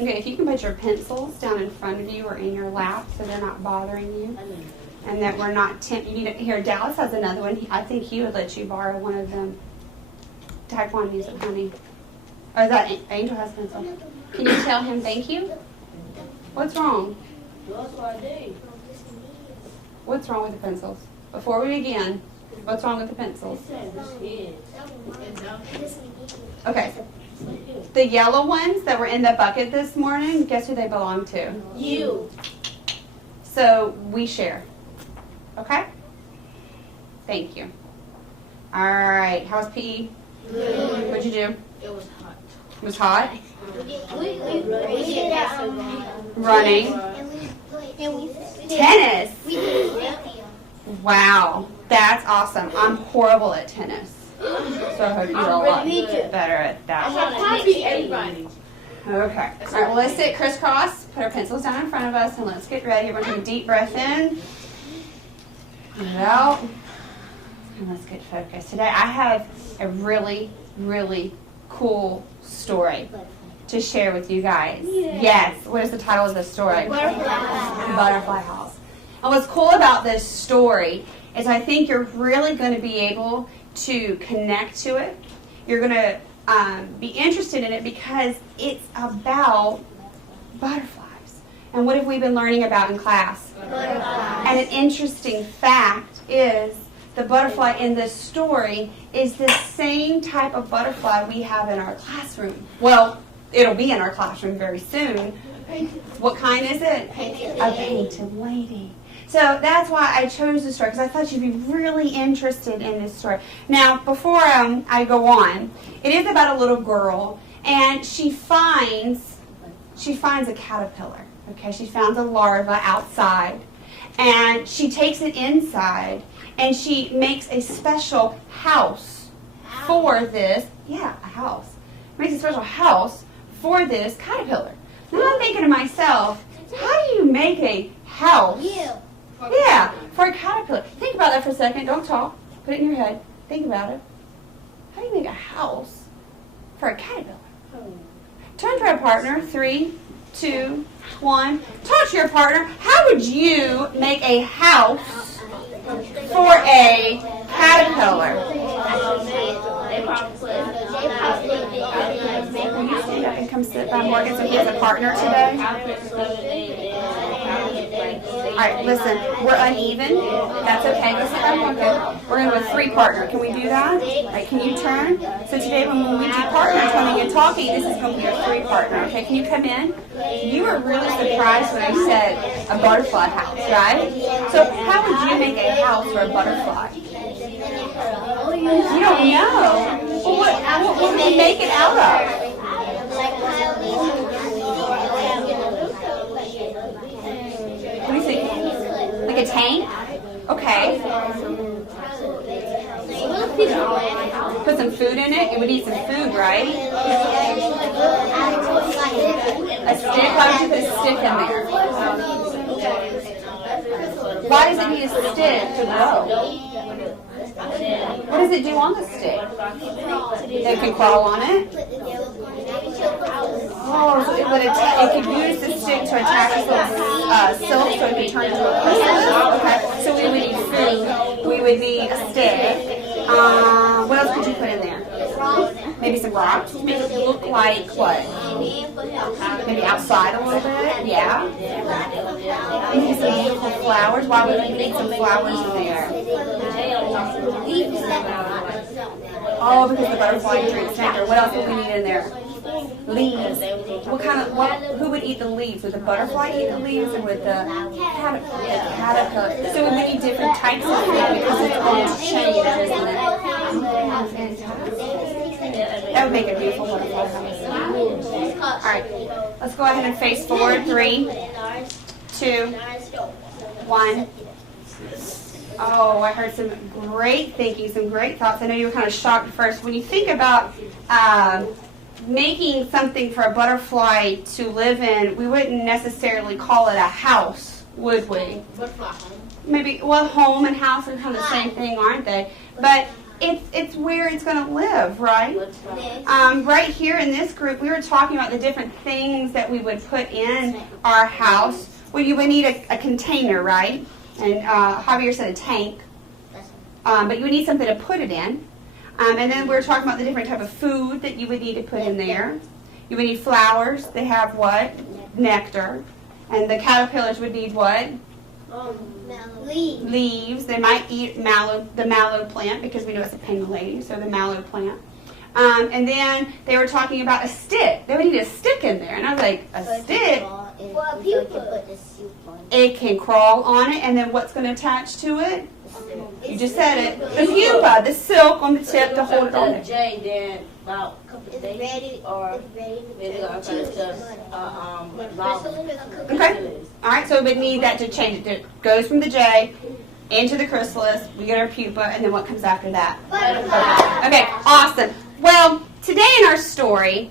Okay, if you can put your pencils down in front of you or in your lap so they're not bothering you. And that we're not here, Dallas has another one. I think he would let you borrow one of them. Taekwondo music, honey. Or that Angel has pencil. Can you tell him thank you? What's wrong? What's wrong with the pencils? Before we begin, what's wrong with the pencils? Okay. The yellow ones that were in the bucket this morning, guess who they belong to? You. So we share. Okay? Thank you. All right. How was PE? Good. What'd you do? It was hot. It was hot? We did Running. Tennis. Wow. That's awesome. I'm horrible at tennis. So I hope you're a lot better at that. Everybody. Okay. All right. Well, let's sit crisscross. Put our pencils down in front of us and let's get ready. We're going to take a deep breath in. Put it out. And let's get focused. Today I have a really, really cool story to share with you guys. Yes. What is the title of the story? Butterfly House. And what's cool about this story is I think you're really going to be able to connect to it. You're going to be interested in it because it's about butterflies. And what have we been learning about in class? Butterflies. And an interesting fact is the butterfly in this story is the same type of butterfly we have in our classroom. Well, it'll be in our classroom very soon. What kind is it? A painted lady. So that's why I chose this story, because I thought you'd be really interested in this story. Now, before I go on, it is about a little girl, and she finds a caterpillar. Okay, she found a larva outside, and she takes it inside, and she makes a special house for this. Yeah, a house. Makes a special house for this caterpillar. Now I'm thinking to myself, how do you make a house? Yeah, for a caterpillar. Think about that for a second. Don't talk. Put it in your head. Think about it. How do you make a house for a caterpillar? Turn to our partner. 3, 2, 1. Talk to your partner. How would you make a house for a caterpillar? Will you stand up and come sit by Morgan so he has a partner today? All right, listen, we're uneven. That's okay. Go sit by Morgan. We're going to do a 3-partner. Can we do that? All right, can you turn? So today when we do partner coming and talking, this is going to be a 3-partner. Okay, can you come in? You were really surprised when I said a butterfly house, right? So how would you make a house for a butterfly? You don't know. Well, what would we make it out of? What do you think? Like a tank? Okay. Put some food in it? It would eat some food, right? A stick? Why would you put a stick in there? Why does it need a stick to grow? What does it do on the stick? It can crawl on it? Oh, but it could use the stick to attach its little silk so it could turn into a chrysalis. Okay, so we would need food. We would need a stick. What else could you put in there? Maybe some rocks? Make it look like what? Maybe outside a little bit? Yeah. Maybe some beautiful flowers. Why would we need some flowers in there? Oh, because the butterfly drinks nectar. What else would we need in there? Leaves. Who would eat the leaves? Would the butterfly eat the leaves or would the caterpillar? So we would need different types of food because it's going to change, isn't it? That would make a beautiful butterfly house. All right, let's go ahead and face forward. 3, 2, 1. Oh, I heard some great thinking, some great thoughts. I know you were kind of shocked at first. When you think about making something for a butterfly to live in, we wouldn't necessarily call it a house, would we? Butterfly home. Maybe, well, home and house are kind of the same thing, aren't they? But it's where it's going to live, right? This. Right here in this group, we were talking about the different things that we would put in our house. Well, you would need a container, right? And Javier said a tank. But you would need something to put it in. And then we were talking about the different type of food that you would need to put in there. You would need flowers. They have what? Nectar. And the caterpillars would need what? Leaves. They might eat the mallow plant because we know it's a pain lady, so the mallow plant. And then they were talking about a stick. They would need a stick in there. And I was like, a stick? It can crawl on it, and then what's going to attach to it? You just said it. The pupa, the silk on the tip to hold it on there. Jane, then about a couple of days, or maybe Okay. All right, so we need that to change it. It goes from the J into the chrysalis. We get our pupa, and then what comes after that? Okay, awesome. Well, today in our story,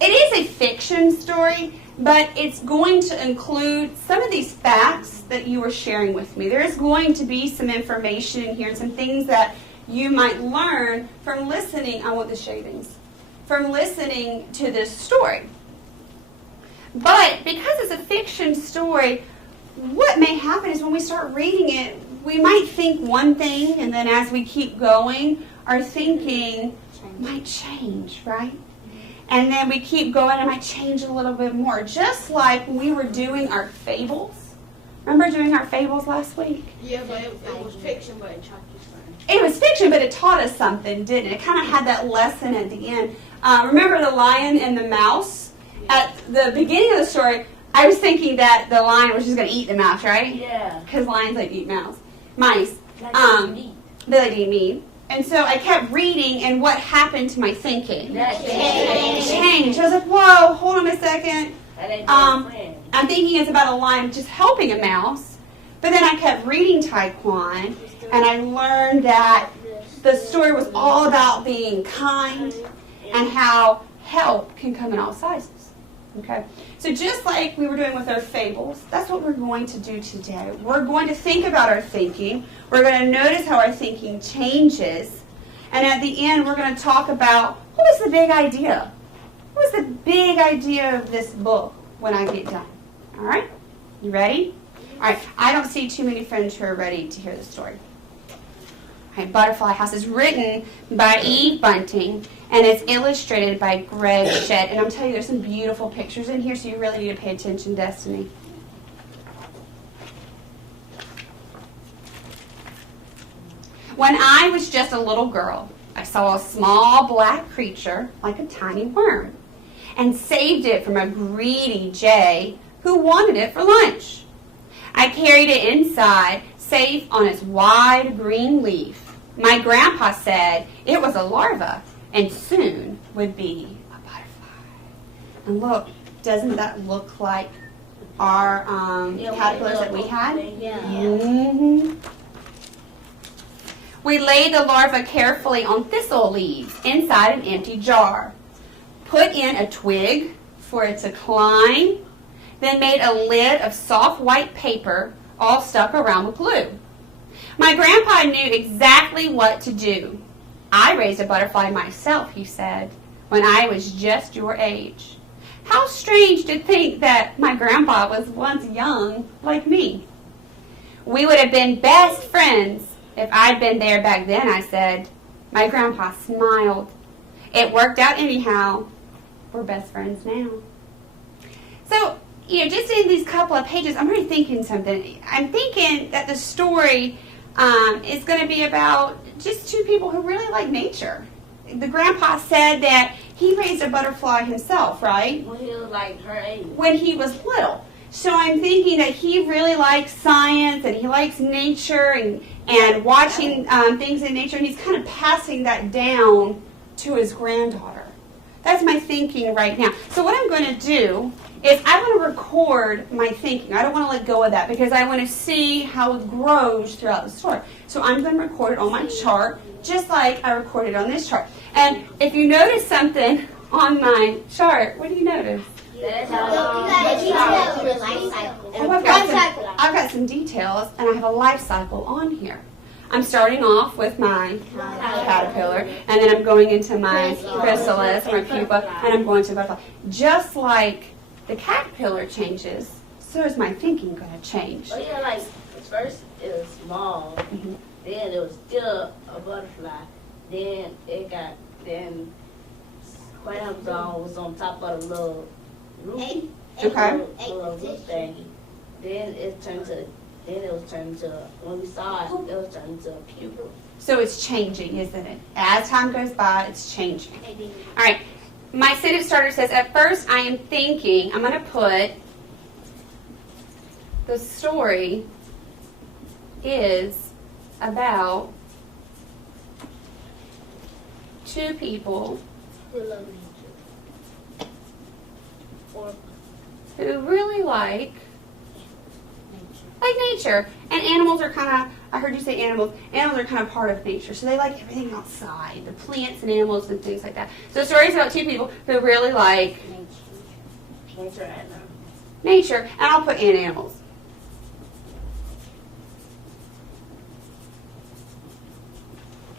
it is a fiction story, but it's going to include some of these facts that you were sharing with me. There is going to be some information in here and some things that you might learn from listening. I want to show you things. From listening to this story. But because it's a fiction story, what may happen is when we start reading it, we might think one thing, and then as we keep going, our thinking might change, right? And then we keep going, it might change a little bit more. Just like when we were doing our fables. Remember doing our fables last week? Yeah, but it was fiction, but it taught you something. It was fiction, but it taught us something, didn't it? It kind of had that lesson at the end. Remember the lion and the mouse? At the beginning of the story, I was thinking that the lion was just going to eat the mouse, right? Yeah. Because lions like to eat mice. Meat. They like to eat meat. And so I kept reading, and what happened to my thinking? Change. I was like, whoa, hold on a second. I'm thinking it's about a lion just helping a mouse. But then I kept reading Taekwon, and I learned that the story was all about being kind and how help can come in all sizes. Okay? So just like we were doing with our fables, that's what we're going to do today. We're going to think about our thinking. We're going to notice how our thinking changes. And at the end, we're going to talk about what was the big idea? What was the big idea of this book when I get done? All right? You ready? All right. I don't see too many friends who are ready to hear the story. All right, Butterfly House is written by Eve Bunting, and it's illustrated by Greg Shedd. And I'm telling you, there's some beautiful pictures in here, so you really need to pay attention, Destiny. When I was just a little girl, I saw a small black creature like a tiny worm and saved it from a greedy jay who wanted it for lunch. I carried it inside, safe on its wide green leaf. My grandpa said it was a larva and soon would be a butterfly. And look, doesn't that look like our caterpillars that we had? Yeah. Mm-hmm. We laid the larva carefully on thistle leaves inside an empty jar. Put in a twig for it to climb, then made a lid of soft white paper all stuck around with glue. My grandpa knew exactly what to do. I raised a butterfly myself, he said, when I was just your age. How strange to think that my grandpa was once young like me. We would have been best friends if I'd been there back then, I said. My grandpa smiled. It worked out anyhow. We're best friends now. So, just in these couple of pages, I'm really thinking something. I'm thinking that the story is going to be about just two people who really like nature. The grandpa said that he raised a butterfly himself, right? When he was like her age. When he was little. So I'm thinking that he really likes science and he likes nature and watching things in nature, and he's kind of passing that down to his granddaughter. That's my thinking right now. So what I'm going to do is I want to record my thinking. I don't want to let go of that because I want to see how it grows throughout the story. So I'm going to record it on my chart just like I recorded on this chart. And if you notice something on my chart, what do you notice? Life cycle. I've got some details, and I have a life cycle on here. I'm starting off with my caterpillar, and then I'm going into my chrysalis, my pupa, and I'm going to butterfly. Just like the caterpillar changes, so is my thinking going to change. Oh yeah, like at first it was small, then it was still a butterfly, then White Amazon was on top of the little roof. Okay. Little roof thing. Then it was turned to, when we saw it, it was turned to a pupa. So it's changing, isn't it? As time goes by, it's changing. All right. My sentence starter says, at first I am thinking, I'm going to put the story is about two people who really like nature. And animals are kind of, I heard you say animals are kind of part of nature. So they like everything outside, the plants and animals and things like that. So the story is about two people who really like nature. And I'll put in animals.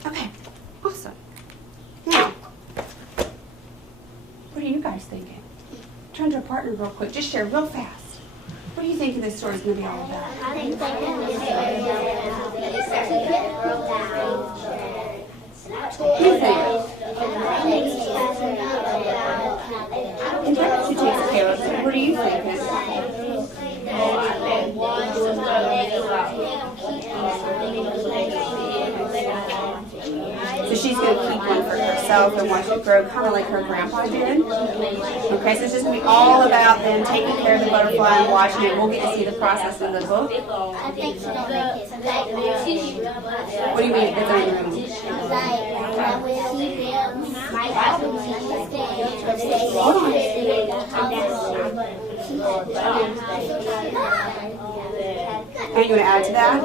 Okay, awesome. Now, what are you guys thinking? Turn to a partner real quick. Just share real fast. What do you think this story is going to be all about? I think this story is What do you think? And how about you take care of it? What are you thinking? So she's going to keep one for herself and watch it grow, kind of like her grandpa did. Okay, so it's just going to be all about them taking care of the butterfly and watching it. We'll get to see the process in the book. I think she's going to make it What do you mean? It's on your own. I will see them. Hold on. Are you going to add to that?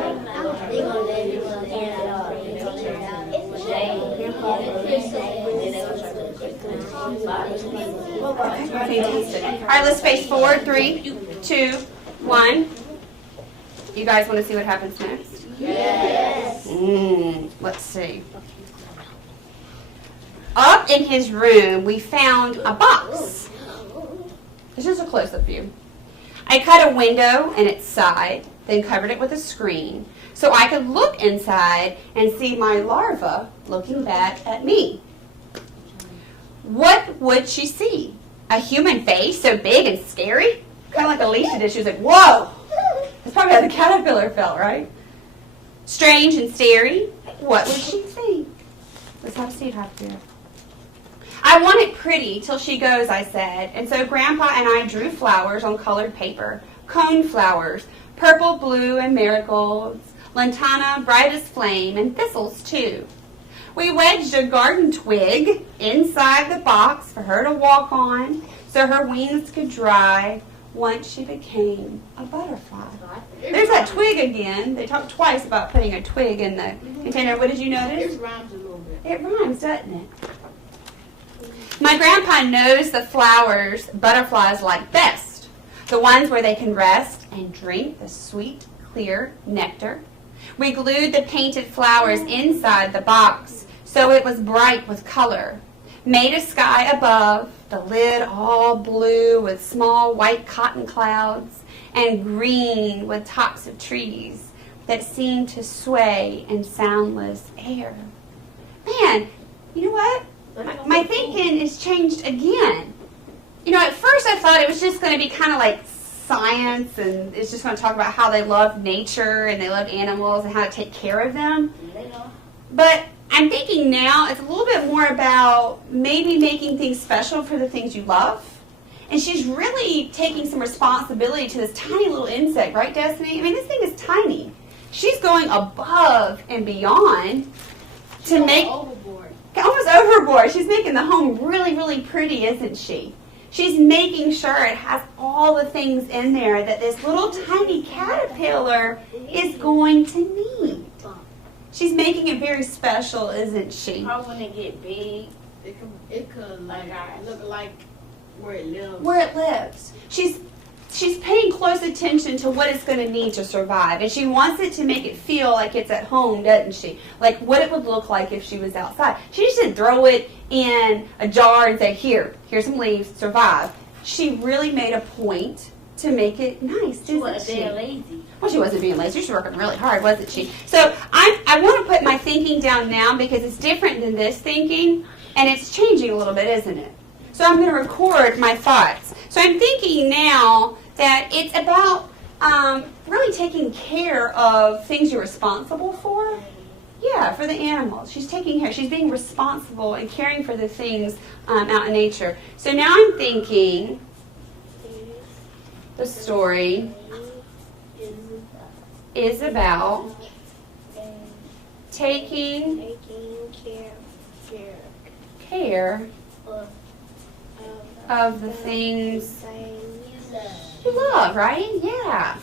Okay, fantastic. All right, let's face forward. 3, 2, 1. You guys want to see what happens next? Yes. Let's see. Up in his room, we found a box. This is a close-up view. I cut a window in its side, then covered it with a screen, so I could look inside and see my larva looking back at me. What would she see? A human face so big and scary? Kind of like Alicia did. She was like, whoa! That's probably how the caterpillar felt, right? Strange and scary? What would she think? Let's have Steve have to do it. I want it pretty till she goes, I said, and so Grandpa and I drew flowers on colored paper, cone flowers, purple, blue, and marigolds, lantana, bright as flame, and thistles, too. We wedged a garden twig inside the box for her to walk on so her wings could dry once she became a butterfly. There's that twig again. They talked twice about putting a twig in the container. What did you notice? It rhymes a little bit. It rhymes, doesn't it? My grandpa knows the flowers butterflies like best, the ones where they can rest and drink the sweet, clear nectar. We glued the painted flowers inside the box so it was bright with color, made a sky above, the lid all blue with small white cotton clouds, and green with tops of trees that seemed to sway in soundless air. Man, you know what? My thinking is changed again. You know, at first I thought it was just going to be kind of like science, and it's just going to talk about how they love nature and they love animals and how to take care of them. But I'm thinking now it's a little bit more about maybe making things special for the things you love. And she's really taking some responsibility to this tiny little insect, right, Destiny? I mean, this thing is tiny. She's going above and beyond to make... Almost overboard. She's making the home really, really pretty, isn't she? She's making sure it has all the things in there that this little tiny caterpillar is going to need. She's making it very special, isn't she? How when it get big? It could like look like where it lives. Where it lives. She's paying close attention to what it's going to need to survive. And she wants it to make it feel like it's at home, doesn't she? Like what it would look like if she was outside. She just didn't throw it in a jar and say, here's some leaves, survive. She really made a point to make it nice, didn't she? She wasn't being lazy. Well, she wasn't being lazy. She was working really hard, wasn't she? So I want to put my thinking down now because it's different than this thinking, and it's changing a little bit, isn't it? So I'm going to record my thoughts. So I'm thinking now that it's about really taking care of things you're responsible for. Yeah, for the animals. She's taking care. She's being responsible and caring for the things out in nature. So now I'm thinking the story is about taking care of the things you love, right? Yeah.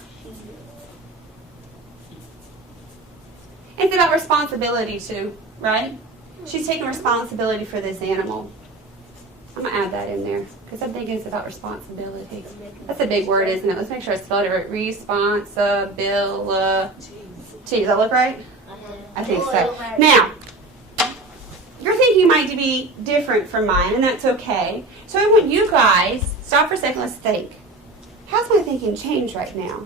It's about responsibility too, right? She's taking responsibility for this animal. I'm going to add that in there because I'm thinking it's about responsibility. That's a big word, isn't it? Let's make sure I spelled it right. Responsibility. Does that look right? I think so. Now, your thinking might be different from mine, and that's okay. So I want you guys, stop for a second, let's think. How's my thinking changed right now?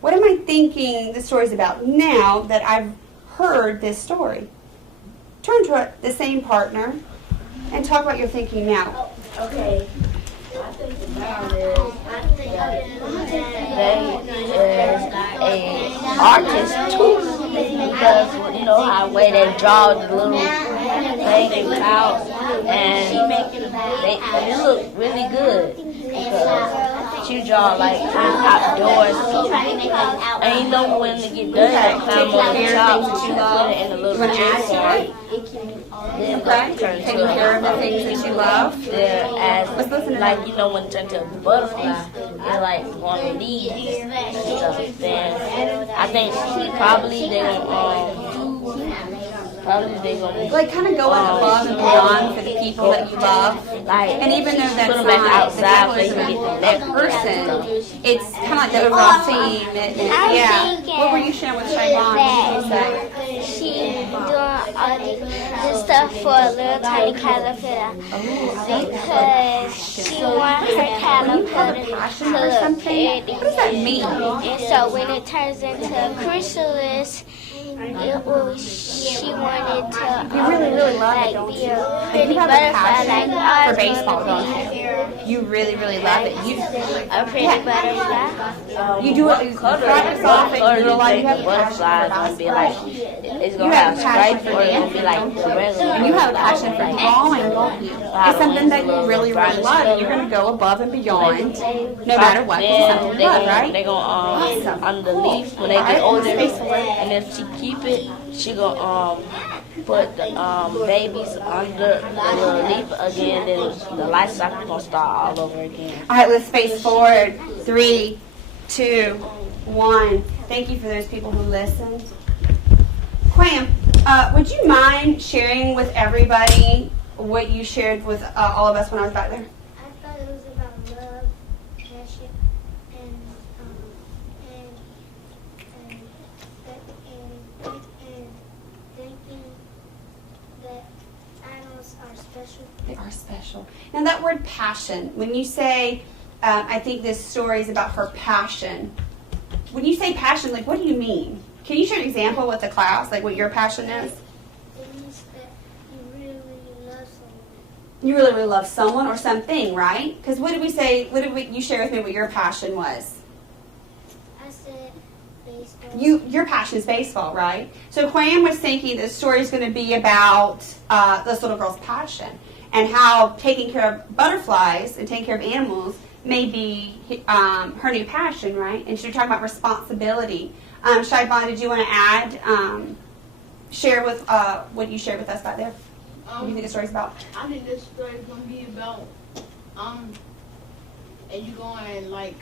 What am I thinking the story's about now that I've heard this story? Turn to the same partner and talk about your thinking now. Okay. I think about it. They is an artist too. Because you know how way they draw the little thing out and they look really good. Because she draw like outdoors and you know when they get done climb on the top she put it in a little jar. Then Taking care of the things that you love. As like you know when it turns to a butterfly, they're like on the leaves and stuff. Then I think probably they're like kind of going above and beyond for the people that you love. like And even though that's put them back not outside so you the can get the person, it's kind of like the overall theme. Yeah. What were you sharing with Siobhan? What did you say? She doing all this stuff for a little tiny caterpillar because she wants her caterpillar Passion to or look something? pretty. What does that mean? And so when it turns into a chrysalis, she wanted to You really love it, like don't be you? a You pretty have a butterfly like passion ours for baseball, wanna don't be. you? You really love it. A pretty butterfly. You do it. You practice off it. You do a lot. You have a passion butterflies for gonna be basketball. like it's You gonna have have a passion stripes for or it's gonna dancing, be like don't the you? regular. And you have a passion for drawing, don't you? It's something that you really love, and you're going to go above and beyond, no matter what. It's something you love, right? They gonna underneath when they get older, and if she keep it, she gonna put the babies under the little leaf again. Then the life cycle gonna start all over again. All right, let's face forward. 3, 2, 1. Thank you for those people who listened. Quam, would you mind sharing with everybody what you shared with all of us when I was back there? I thought it was about love, passion, and thinking that animals are special. They are special. Now that word passion, when you say, I think this story is about her passion. When you say passion, like what do you mean? Can you share an example with the class, like what your passion is? It means that you really love someone. You really love someone or something, right? Because what did we say? You share with me what your passion was? I said baseball. Your passion is baseball, right? So Quam was thinking the story is going to be about this little girl's passion and how taking care of butterflies and taking care of animals may be her new passion, right? And she's talking about responsibility. Shivan, did you want to add, share with what you shared with us back there? What do you think the story's about? I think this story is gonna be about and you going like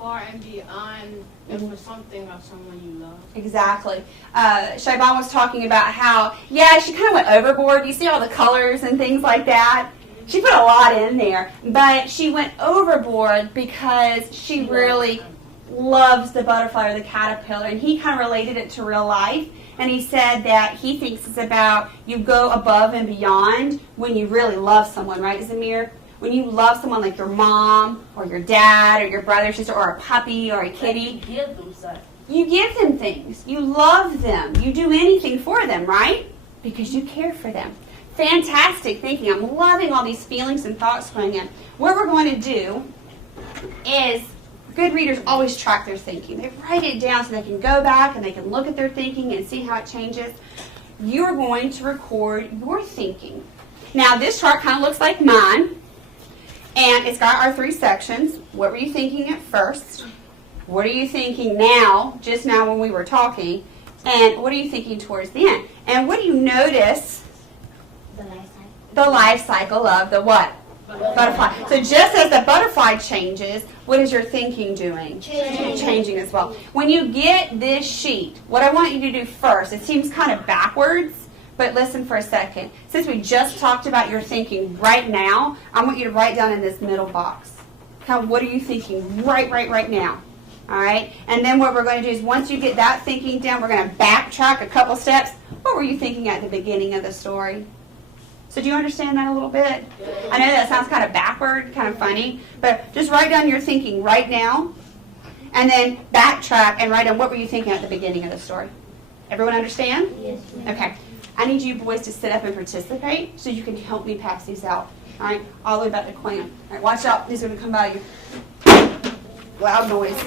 far and beyond for something or someone you love. Exactly. Shivan was talking about how, she kind of went overboard. You see all the colors and things like that. She put a lot in there, but she went overboard because she really loves the butterfly or the caterpillar, and he kind of related it to real life. And he said that he thinks it's about you go above and beyond when you really love someone, right, Zamir? When you love someone like your mom or your dad or your brother, sister, or a puppy or a kitty, you give them things. You love them. You do anything for them, right? Because you care for them. Fantastic thinking. I'm loving all these feelings and thoughts going in. What we're going to do is, good readers always track their thinking. They write it down so they can go back and they can look at their thinking and see how it changes. You're going to record your thinking. Now, this chart kind of looks like mine, and it's got our 3 sections. What were you thinking at first? What are you thinking now, just now when we were talking? And what are you thinking towards the end? And what do you notice? The life cycle of the what? Butterfly. So just as the butterfly changes, what is your thinking doing? Changing as well. When you get this sheet, what I want you to do first, it seems kind of backwards, but listen for a second. Since we just talked about your thinking right now, I want you to write down in this middle box. What are you thinking right now? All right? And then what we're going to do is once you get that thinking down, we're going to backtrack a couple steps. What were you thinking at the beginning of the story? So do you understand that a little bit? I know that sounds kind of backward, kind of funny, but just write down your thinking right now, and then backtrack and write down what were you thinking at the beginning of the story. Everyone understand? Yes. Okay. I need you boys to sit up and participate so you can help me pass these out. All right? All the way back to Clam. All right, watch out. These are going to come by you. Loud noise.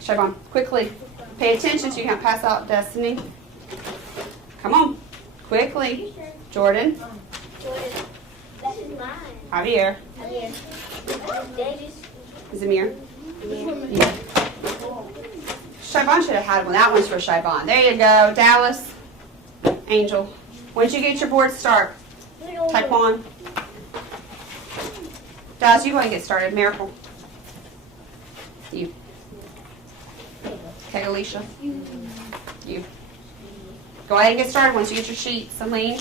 Siobhan, quickly. Pay attention so you can pass out Destiny. Come on. Quickly. Jordan. That is mine. Javier. Zamir. Yeah. Siobhan should have had one. That one's for Siobhan. There you go. Dallas. Angel. Once you get your board, start. Taekwon. Dallas, you go ahead and get started. Miracle. You. Okay, Alicia. You. Go ahead and get started once you get your sheet. Celine.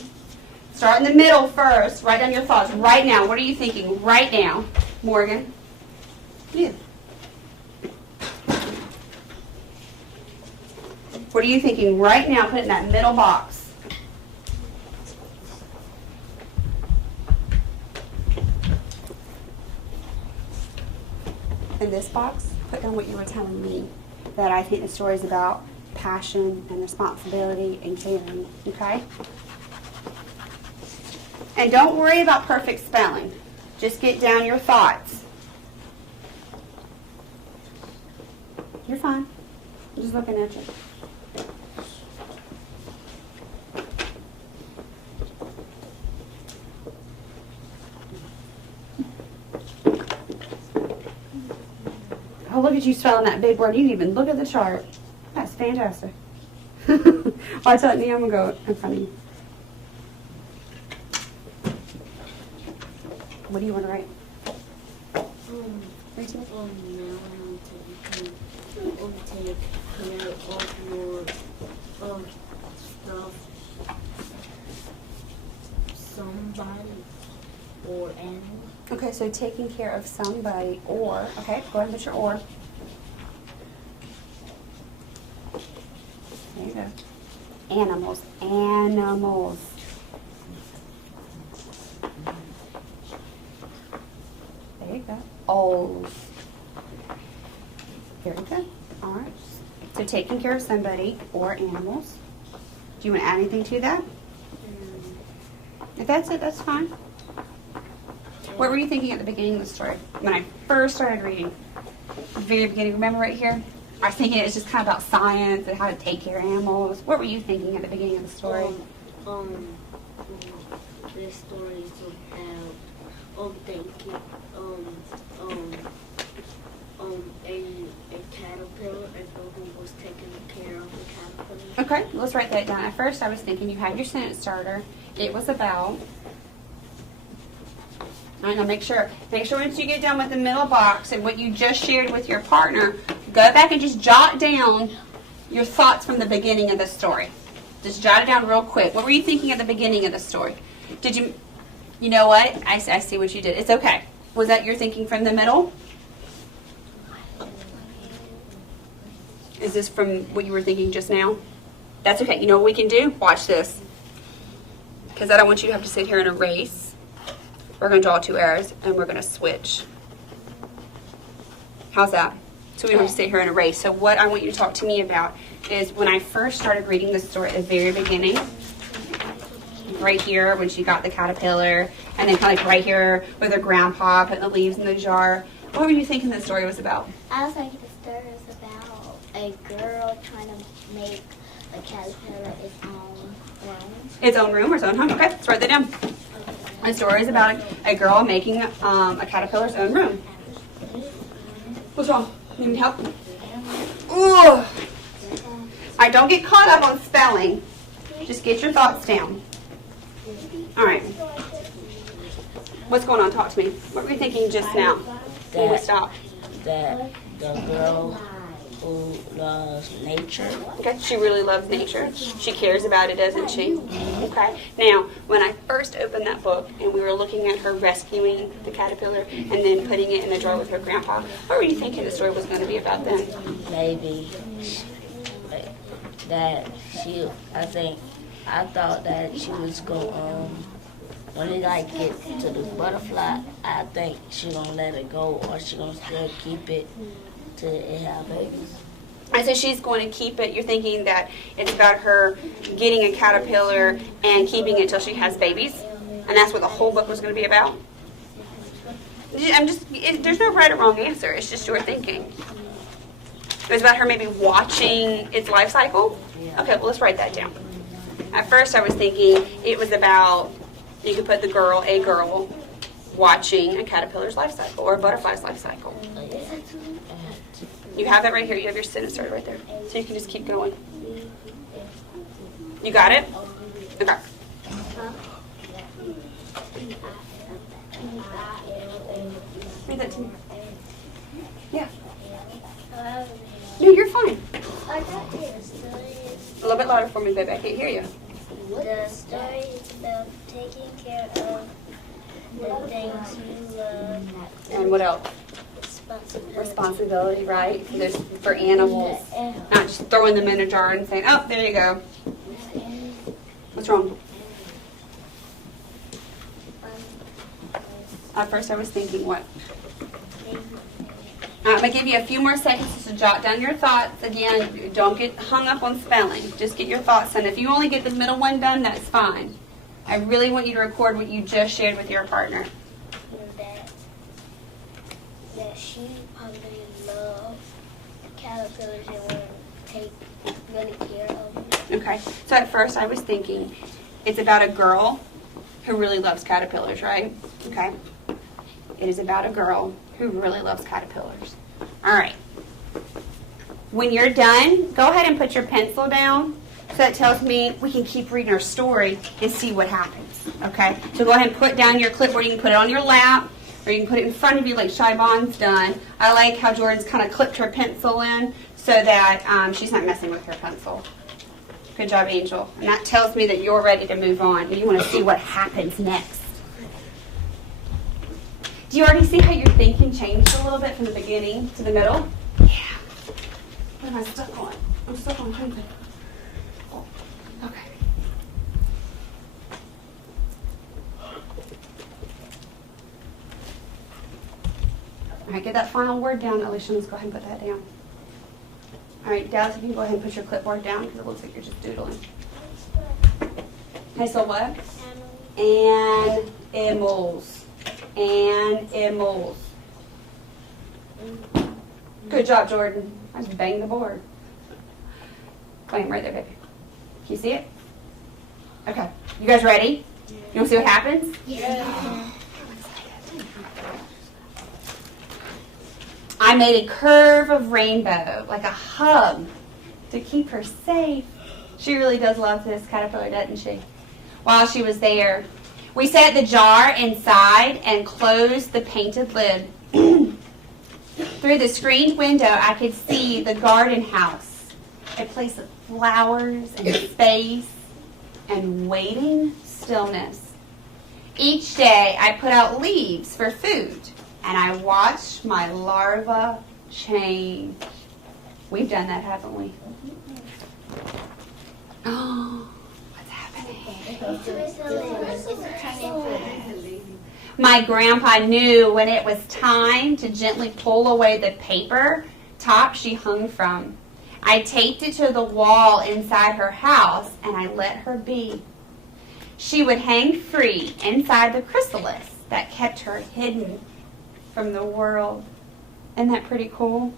Start in the middle first. Write down your thoughts right now. What are you thinking right now? Morgan. You. What are you thinking right now? Put it in that middle box. In this box, put down what you were telling me, that I think the story is about passion and responsibility and caring, okay? And don't worry about perfect spelling. Just get down your thoughts. You're fine. I'm just looking at you. Oh, look at you spelling that big word. You didn't even look at the chart. That's fantastic. Watch out, Nia. I'm going to go in front of you. What do you want to write? Now I need to take care of your stuff. Somebody or animal. Okay, so taking care of somebody or, okay, go ahead and put your or. There you go. Animals. Animals. There you go. Old. Very good. All right. So taking care of somebody or animals. Do you want to add anything to that? If that's it, that's fine. What were you thinking at the beginning of the story? When I first started reading, the very beginning, remember right here? I was thinking it was just kind of about science and how to take care of animals. What were you thinking at the beginning of the story? This story is about thinking a caterpillar and who was taking care of the caterpillar. Okay, let's write that down. At first I was thinking you had your sentence starter. It was about. All right, now make sure once you get done with the middle box and what you just shared with your partner, go back and just jot down your thoughts from the beginning of the story. Just jot it down real quick. What were you thinking at the beginning of the story? Did you know what? I see what you did. It's okay. Was that your thinking from the middle? Is this from what you were thinking just now? That's okay. You know what we can do? Watch this. Because I don't want you to have to sit here and erase. We're going to draw 2 arrows and we're going to switch. How's that? So we don't have to sit here and erase. So what I want you to talk to me about is when I first started reading the story at the very beginning, right here when she got the caterpillar, and then kind of like right here with her grandpa putting the leaves in the jar. What were you thinking the story was about? I was thinking the story was about a girl trying to make a caterpillar its own room. Its own room or its own home? Okay, let's write that down. The story is about a girl making a caterpillar's own room. What's wrong? You need help? Ooh. Alright, don't get caught up on spelling. Just get your thoughts down. Alright. What's going on? Talk to me. What were you thinking just now? When we stopped? That the girl who loves nature. Okay, she really loves nature. She cares about it, doesn't she? Okay. Now, when I first opened that book and we were looking at her rescuing the caterpillar and then putting it in the jar with her grandpa, what were you thinking the story was going to be about then? Maybe that she, I thought that she was going, when it like get to the butterfly, I think she gonna let it go or she gonna still keep it till it have babies. And so she's going to keep it. You're thinking that it's about her getting a caterpillar and keeping it till she has babies, and that's what the whole book was going to be about. There's no right or wrong answer. It's just your thinking. It was about her maybe watching its life cycle. Okay, well let's write that down. At first, I was thinking it was about, you could put a girl watching a caterpillar's life cycle or a butterfly's life cycle. You have that right here. You have your sentence started right there. So you can just keep going. You got it? Okay. Read that to me. Yeah. No, you're fine. A little bit louder for me, baby. I can't hear you. The story is about taking care of the things you love. And what else? Responsibility, right? There's for animals. Not just throwing them in a jar and saying, oh, there you go. What's wrong? At first I was thinking what? I'm going to give you a few more seconds to jot down your thoughts. Again, don't get hung up on spelling. Just get your thoughts done. If you only get the middle one done, that's fine. I really want you to record what you just shared with your partner. That she probably loves caterpillars and want to take really care of them. Okay. So at first I was thinking it's about a girl who really loves caterpillars, right? Okay. It is about a girl who really loves caterpillars. All right. When you're done, go ahead and put your pencil down. So that tells me we can keep reading our story and see what happens. Okay? So go ahead and put down your clipboard. You can put it on your lap, or you can put it in front of you like Shybon's done. I like how Jordan's kind of clipped her pencil in so that she's not messing with her pencil. Good job, Angel. And that tells me that you're ready to move on and you want to see what happens next. Do you already see how your thinking changed a little bit from the beginning to the middle? Yeah. What am I stuck on? I'm stuck on something. Okay. All right, get that final word down. Alicia, let's go ahead and put that down. All right, Dallas, if you can go ahead and put your clipboard down because it looks like you're just doodling. Okay, so what? Animals. Animals. Good job, Jordan. I just banged the board. Bam, right there, baby. Can you see it? Okay. You guys ready? You want to see what happens? Yeah. I made a curve of rainbow, like a hug, to keep her safe. She really does love this caterpillar, doesn't she? While she was there, we set the jar inside and closed the painted lid. Through the screened window, I could see the garden house, a place of flowers and space and waiting stillness. Each day, I put out leaves for food, and I watched my larva change. We've done that, haven't we? Oh, what's happening? My grandpa knew when it was time to gently pull away the paper top she hung from. I taped it to the wall inside her house, and I let her be. She would hang free inside the chrysalis that kept her hidden from the world. Isn't that pretty cool?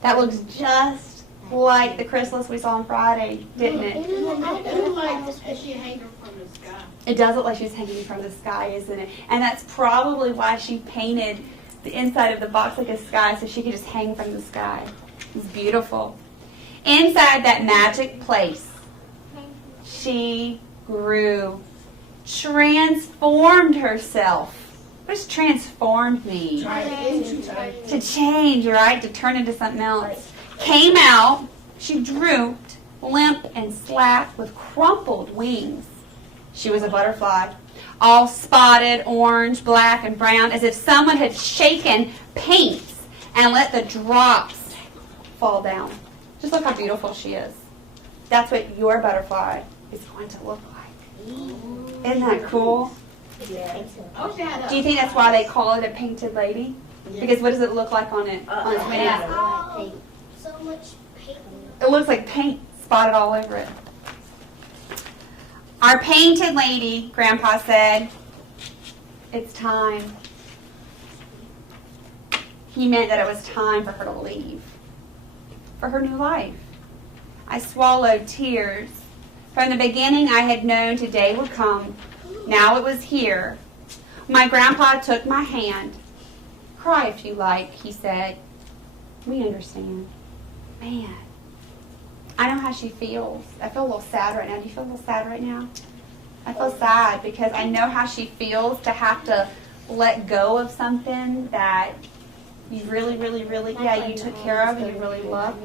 That looks just like the chrysalis we saw on Friday, didn't it? It looks like she hanging from the sky. It does look like she's hanging from the sky, isn't it? And that's probably why she painted the inside of the box like a sky, so she could just hang from the sky. It's beautiful. Inside that magic place, she grew, transformed herself. What does transformed mean? To change, right? To turn into something else. Came out, she drooped, limp and slack with crumpled wings. She was a butterfly, all spotted, orange, black, and brown, as if someone had shaken paints and let the drops fall down. Just look how beautiful she is. That's what your butterfly is going to look like. Isn't that cool? Do you think that's why they call it a painted lady? Because what does it look like on it? On its wings? So much paint. It looks like paint spotted all over it. Our painted lady, Grandpa said, it's time. He meant that it was time for her to leave, for her new life. I swallowed tears. From the beginning, I had known today would come. Now it was here. My grandpa took my hand. Cry if you like, he said. We understand. Man, I know how she feels. I feel a little sad right now. Do you feel a little sad right now? I feel sad because I know how she feels to have to let go of something that you really, you took care of and you really love.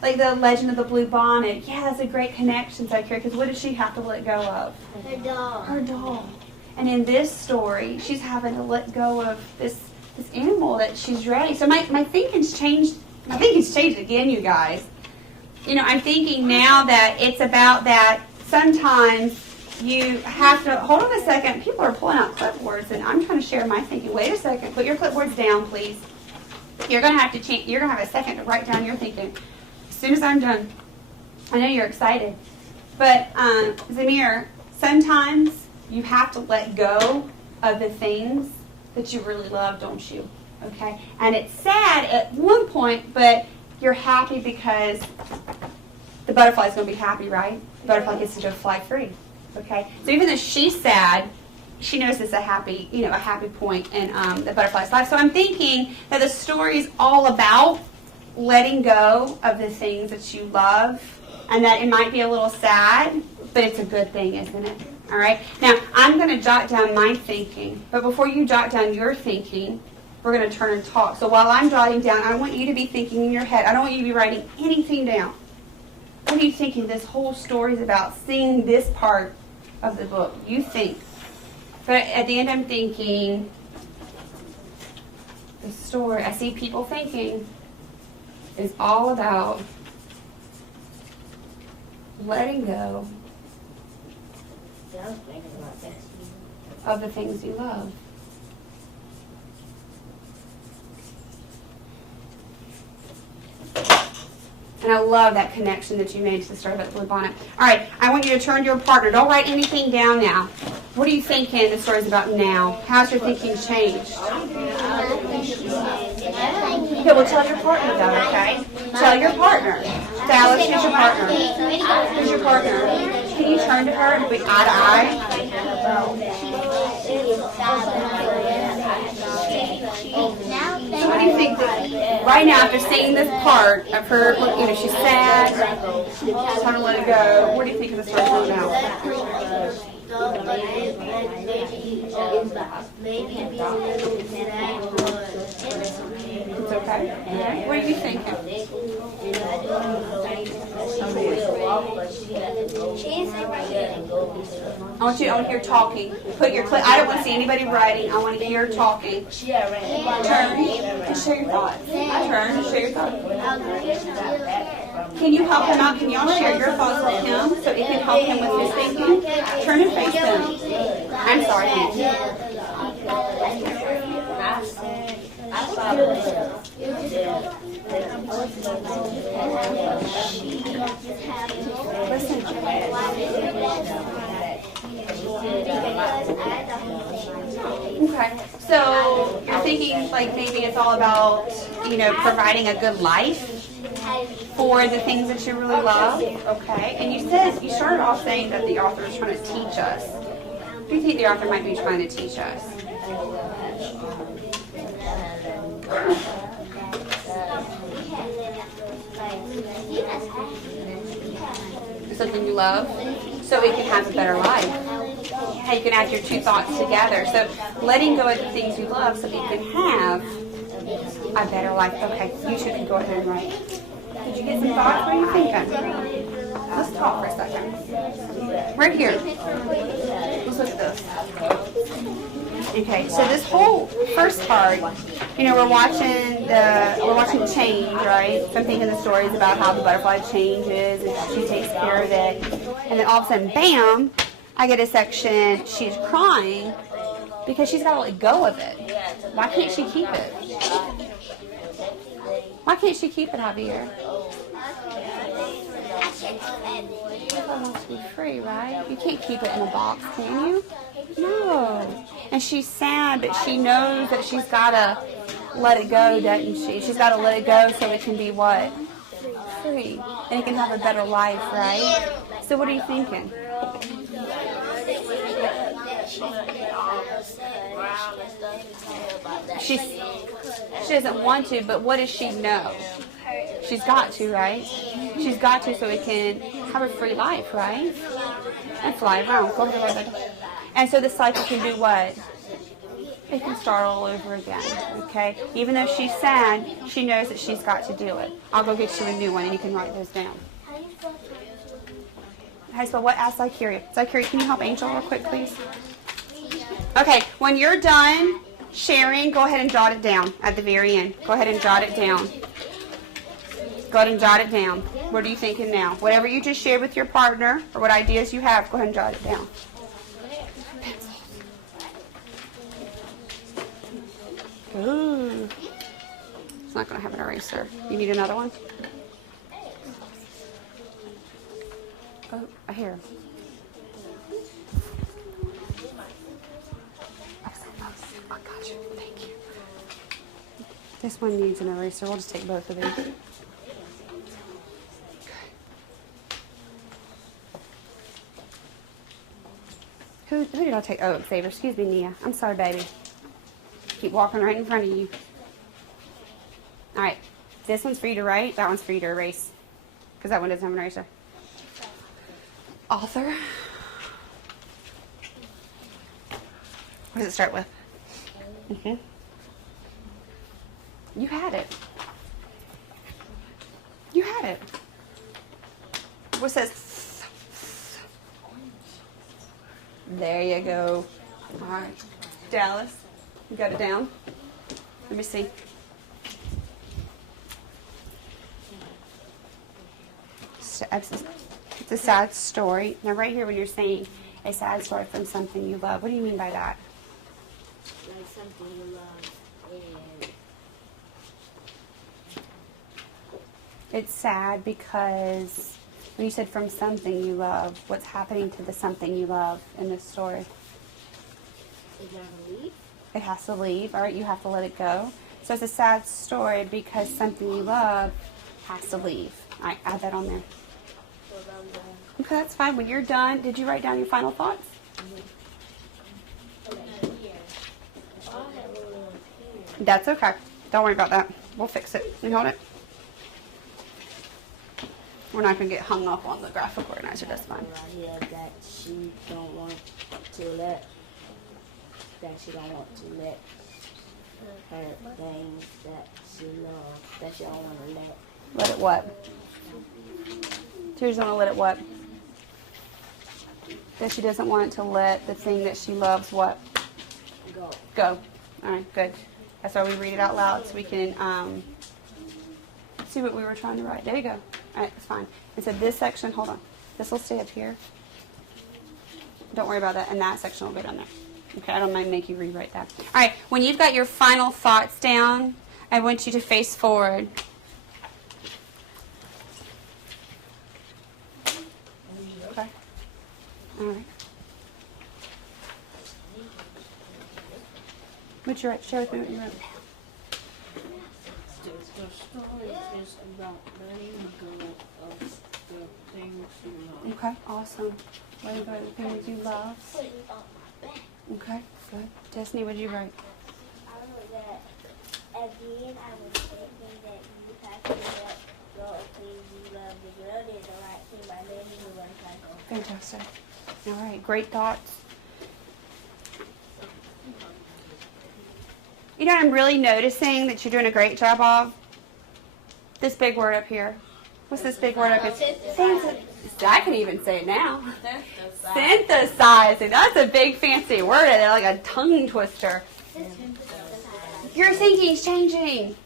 Like the Legend of the Blue Bonnet. Yeah, that's a great connection, Zachary, because what does she have to let go of? Her doll. Her doll. And in this story, she's having to let go of this animal that she's ready. So my thinking's changed. My thinking's changed again, you guys. You know, I'm thinking now that it's about that sometimes you have to, hold on a second, people are pulling out clipboards and I'm trying to share my thinking. Wait a second, put your clipboards down, please. You're going to have to change, you're going to have a second to write down your thinking. As soon as I'm done. I know you're excited. But, Zamir, sometimes you have to let go of the things that you really love, don't you? Okay? And it's sad at one point, but you're happy because the butterfly's going to be happy, right? The butterfly gets to go fly free. Okay? So even though she's sad, she knows it's a happy point in the butterfly's life. So I'm thinking that the story's all about letting go of the things that you love, and that it might be a little sad, but it's a good thing, isn't it? All right? Now, I'm going to jot down my thinking, but before you jot down your thinking, we're going to turn and talk. So while I'm jotting down, I want you to be thinking in your head. I don't want you to be writing anything down. What are you thinking this whole story is about? Seeing this part of the book. You think. But at the end, I'm thinking, the story, I see people thinking, is all about letting go of the things you love. And I love that connection that you made to the story about the blue bonnet. All right, I want you to turn to your partner. Don't write anything down now. What are you thinking the story's about now? How's your thinking changed? Okay, well, tell your partner that, okay? Tell your partner. Dallas, who's your partner? Who's your partner? Can you turn to her and be eye to eye? So what do you think that right now, after seeing this part of her, you know, she's sad, she's trying to let it go, what do you think of the story right now? It's okay. Okay. What are you thinking? I want to hear talking. Put your clip. I don't want to see anybody writing. I want to hear talking. Turn and share your thoughts. Turn and share your thoughts. Can you help him out? Can y'all share your thoughts with him so it can help him with his thinking? Turn and face them. I'm sorry. Okay, so you're thinking like maybe it's all about, providing a good life for the things that you really love. Okay, and you started off saying that the author is trying to teach us. What do you think the author might be trying to teach us? Something you love, so it can have a better life. How you can add your two thoughts together. So letting go of the things you love so that you can have a better life. Okay, you two can go ahead and write. Did you get some thoughts? What are you thinking? Let's talk for a second. Right here. Let's look at this. Okay, so this whole first part, we're watching change, right? So I'm thinking the stories about how the butterfly changes and she takes care of it. And then all of a sudden, bam, I get a section, she's crying because she's got to let go of it. Why can't she keep it? Why can't she keep it, Javier? It wants to be free, right? You can't keep it in a box, can you? No. And she's sad, but she knows that she's got to let it go, doesn't she? She's got to let it go so it can be what? Free. And it can have a better life, right? So what are you thinking? She doesn't want to, but what does she know? She's got to, right? She's got to so it can have a free life, right? And fly around. Go ahead. And so the cycle can do what? It can start all over again, okay? Even though she's sad, she knows that she's got to do it. I'll go get you a new one and you can write those down. How do you spell what? Ask Zykeria. Zykeria, can you help Angel real quick, please? Okay, when you're done sharing, go ahead and jot it down at the very end. Go ahead and jot it down. Go ahead and jot it down. What are you thinking now? Whatever you just shared with your partner or what ideas you have, go ahead and jot it down. Ooh. It's not going to have an eraser. You need another one? Oh, here. I got you. Thank you. This one needs an eraser. We'll just take both of these. Who did I take? Oh, Xavier. Excuse me, Nia. I'm sorry, baby. Keep walking right in front of you. All right. This one's for you to write. That one's for you to erase. Because that one doesn't have an eraser. Author. What does it start with? You had it. You had it. What says? There you go. All right. Dallas. You got it down? Let me see. It's a sad story. Now right here when you're saying a sad story from something you love, what do you mean by that? Like something you love and it's sad because when you said from something you love, what's happening to the something you love in this story? it gotta leave. It has to leave, all right? You have to let it go. So it's a sad story because something you love has to leave. All right, add that on there. Okay, that's fine. When you're done, did you write down your final thoughts? That's okay. Don't worry about that. We'll fix it. You hold it. We're not going to get hung up on the graphic organizer. That's fine. That she don't want to let her things that she loves, that she don't want to let. Let it what? She doesn't want to let it what? That she doesn't want to let the thing that she loves what? Go. All right, good. That's why we read it out loud so we can see what we were trying to write. There you go. All right, that's fine. And so this section, hold on. This will stay up here. Don't worry about that. And that section will go down there. Okay, I don't mind make you rewrite that. All right, when you've got your final thoughts down, I want you to face forward. Okay. All right. What you write? Share with me what you wrote. The story is about letting go of the things you love. Okay, awesome. Letting go of the things you love. Okay, good. Destiny, what did you write? I wrote that at the end I was thinking that you have to let go of things you love. The girl did the right thing by letting the butterfly go. Fantastic. All right, great thoughts. You know what I'm really noticing that you're doing a great job of? This big word up here. What's this big word up here? I can even say it now. Synthesizing. That's a big fancy word. They're like a tongue twister. Your thinking's changing.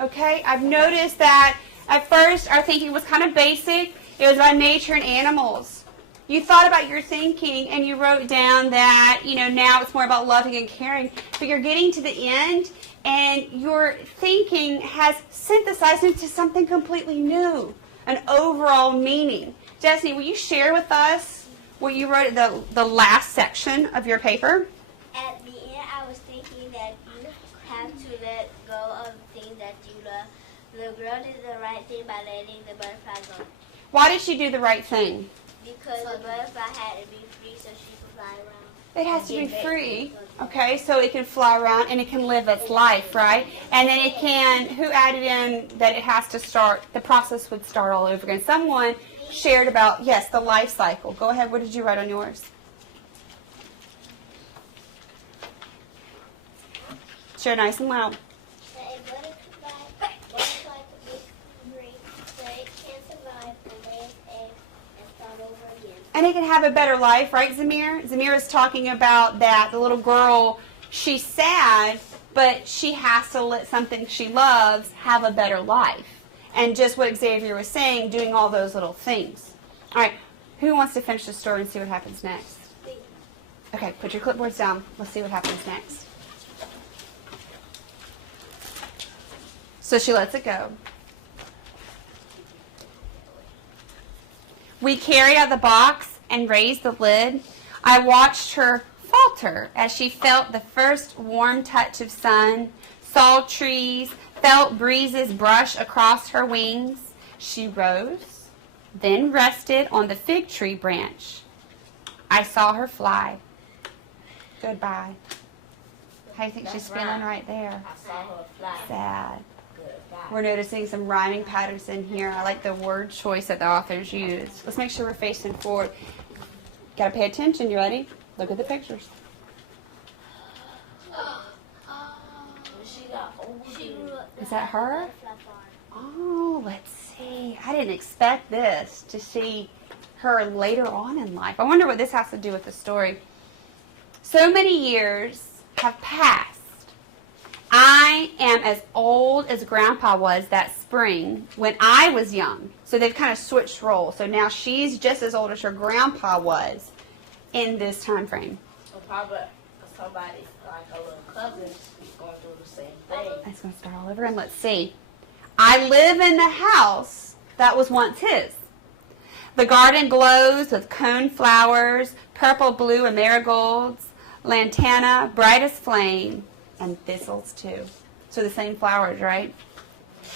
Okay? I've noticed that at first our thinking was kind of basic. It was about nature and animals. You thought about your thinking and you wrote down that, now it's more about loving and caring. But you're getting to the end and your thinking has synthesized into something completely new, an overall meaning. Destiny, will you share with us what you wrote at the last section of your paper? At the end, I was thinking that you have to let go of things that you love. The girl did the right thing by letting the butterfly go. Why did she do the right thing? Because the butterfly had to be free so she could fly around. It has to be free, okay, so it can fly around and it can live its life, right? And then it can, who added in that it has to start, the process would start all over again. Someone shared about, yes, the life cycle. Go ahead, what did you write on yours? Share nice and loud. A butterfly could be free so it can survive and lay its eggs and start over again. And it can have a better life, right, Zamir? Zamir is talking about that the little girl, she's sad, but she has to let something she loves have a better life. And just what Xavier was saying, doing all those little things. All right, who wants to finish the story and see what happens next? Okay, put your clipboards down. Let's see what happens next. So she lets it go. We carried out the box and raised the lid. I watched her falter as she felt the first warm touch of sun, saw trees, felt breezes brush across her wings. She rose, then rested on the fig tree branch. I saw her fly. Goodbye. How do you think she's feeling right there? I saw her fly. Sad. Goodbye. We're noticing some rhyming patterns in here. I like the word choice that the authors use. Let's make sure we're facing forward. Got to pay attention. You ready? Look at the pictures. Is that her? Oh, let's see. I didn't expect this to see her later on in life. I wonder what this has to do with the story. So many years have passed. I am as old as Grandpa was that spring when I was young. So they've kind of switched roles. So now she's just as old as her grandpa was in this time frame. So probably somebody like a little cousin is going to do the same thing. It's going to start all over again. Let's see. I live in the house that was once his. The garden glows with cone flowers, purple, blue, and marigolds, lantana, bright as flame, and thistles too. So the same flowers, right?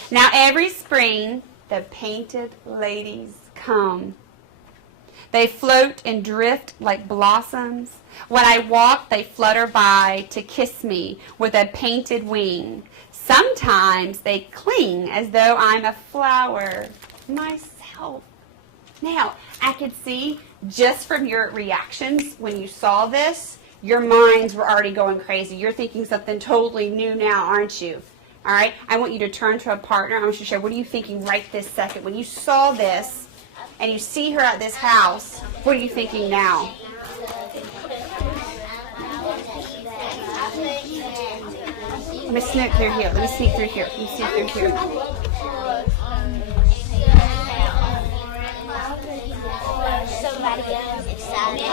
Now every spring, the painted ladies come. They float and drift like blossoms. When I walk, they flutter by to kiss me with a painted wing. Sometimes they cling as though I'm a flower myself. Now, I could see just from your reactions when you saw this your minds were already going crazy. You're thinking something totally new now, aren't you? All right? I want you to turn to a partner. I want you to share, what are you thinking right this second? When you saw this and you see her at this house, what are you thinking now? Let me sneak through here. Let me sneak through here. Let me sneak through here. Somebody else excited.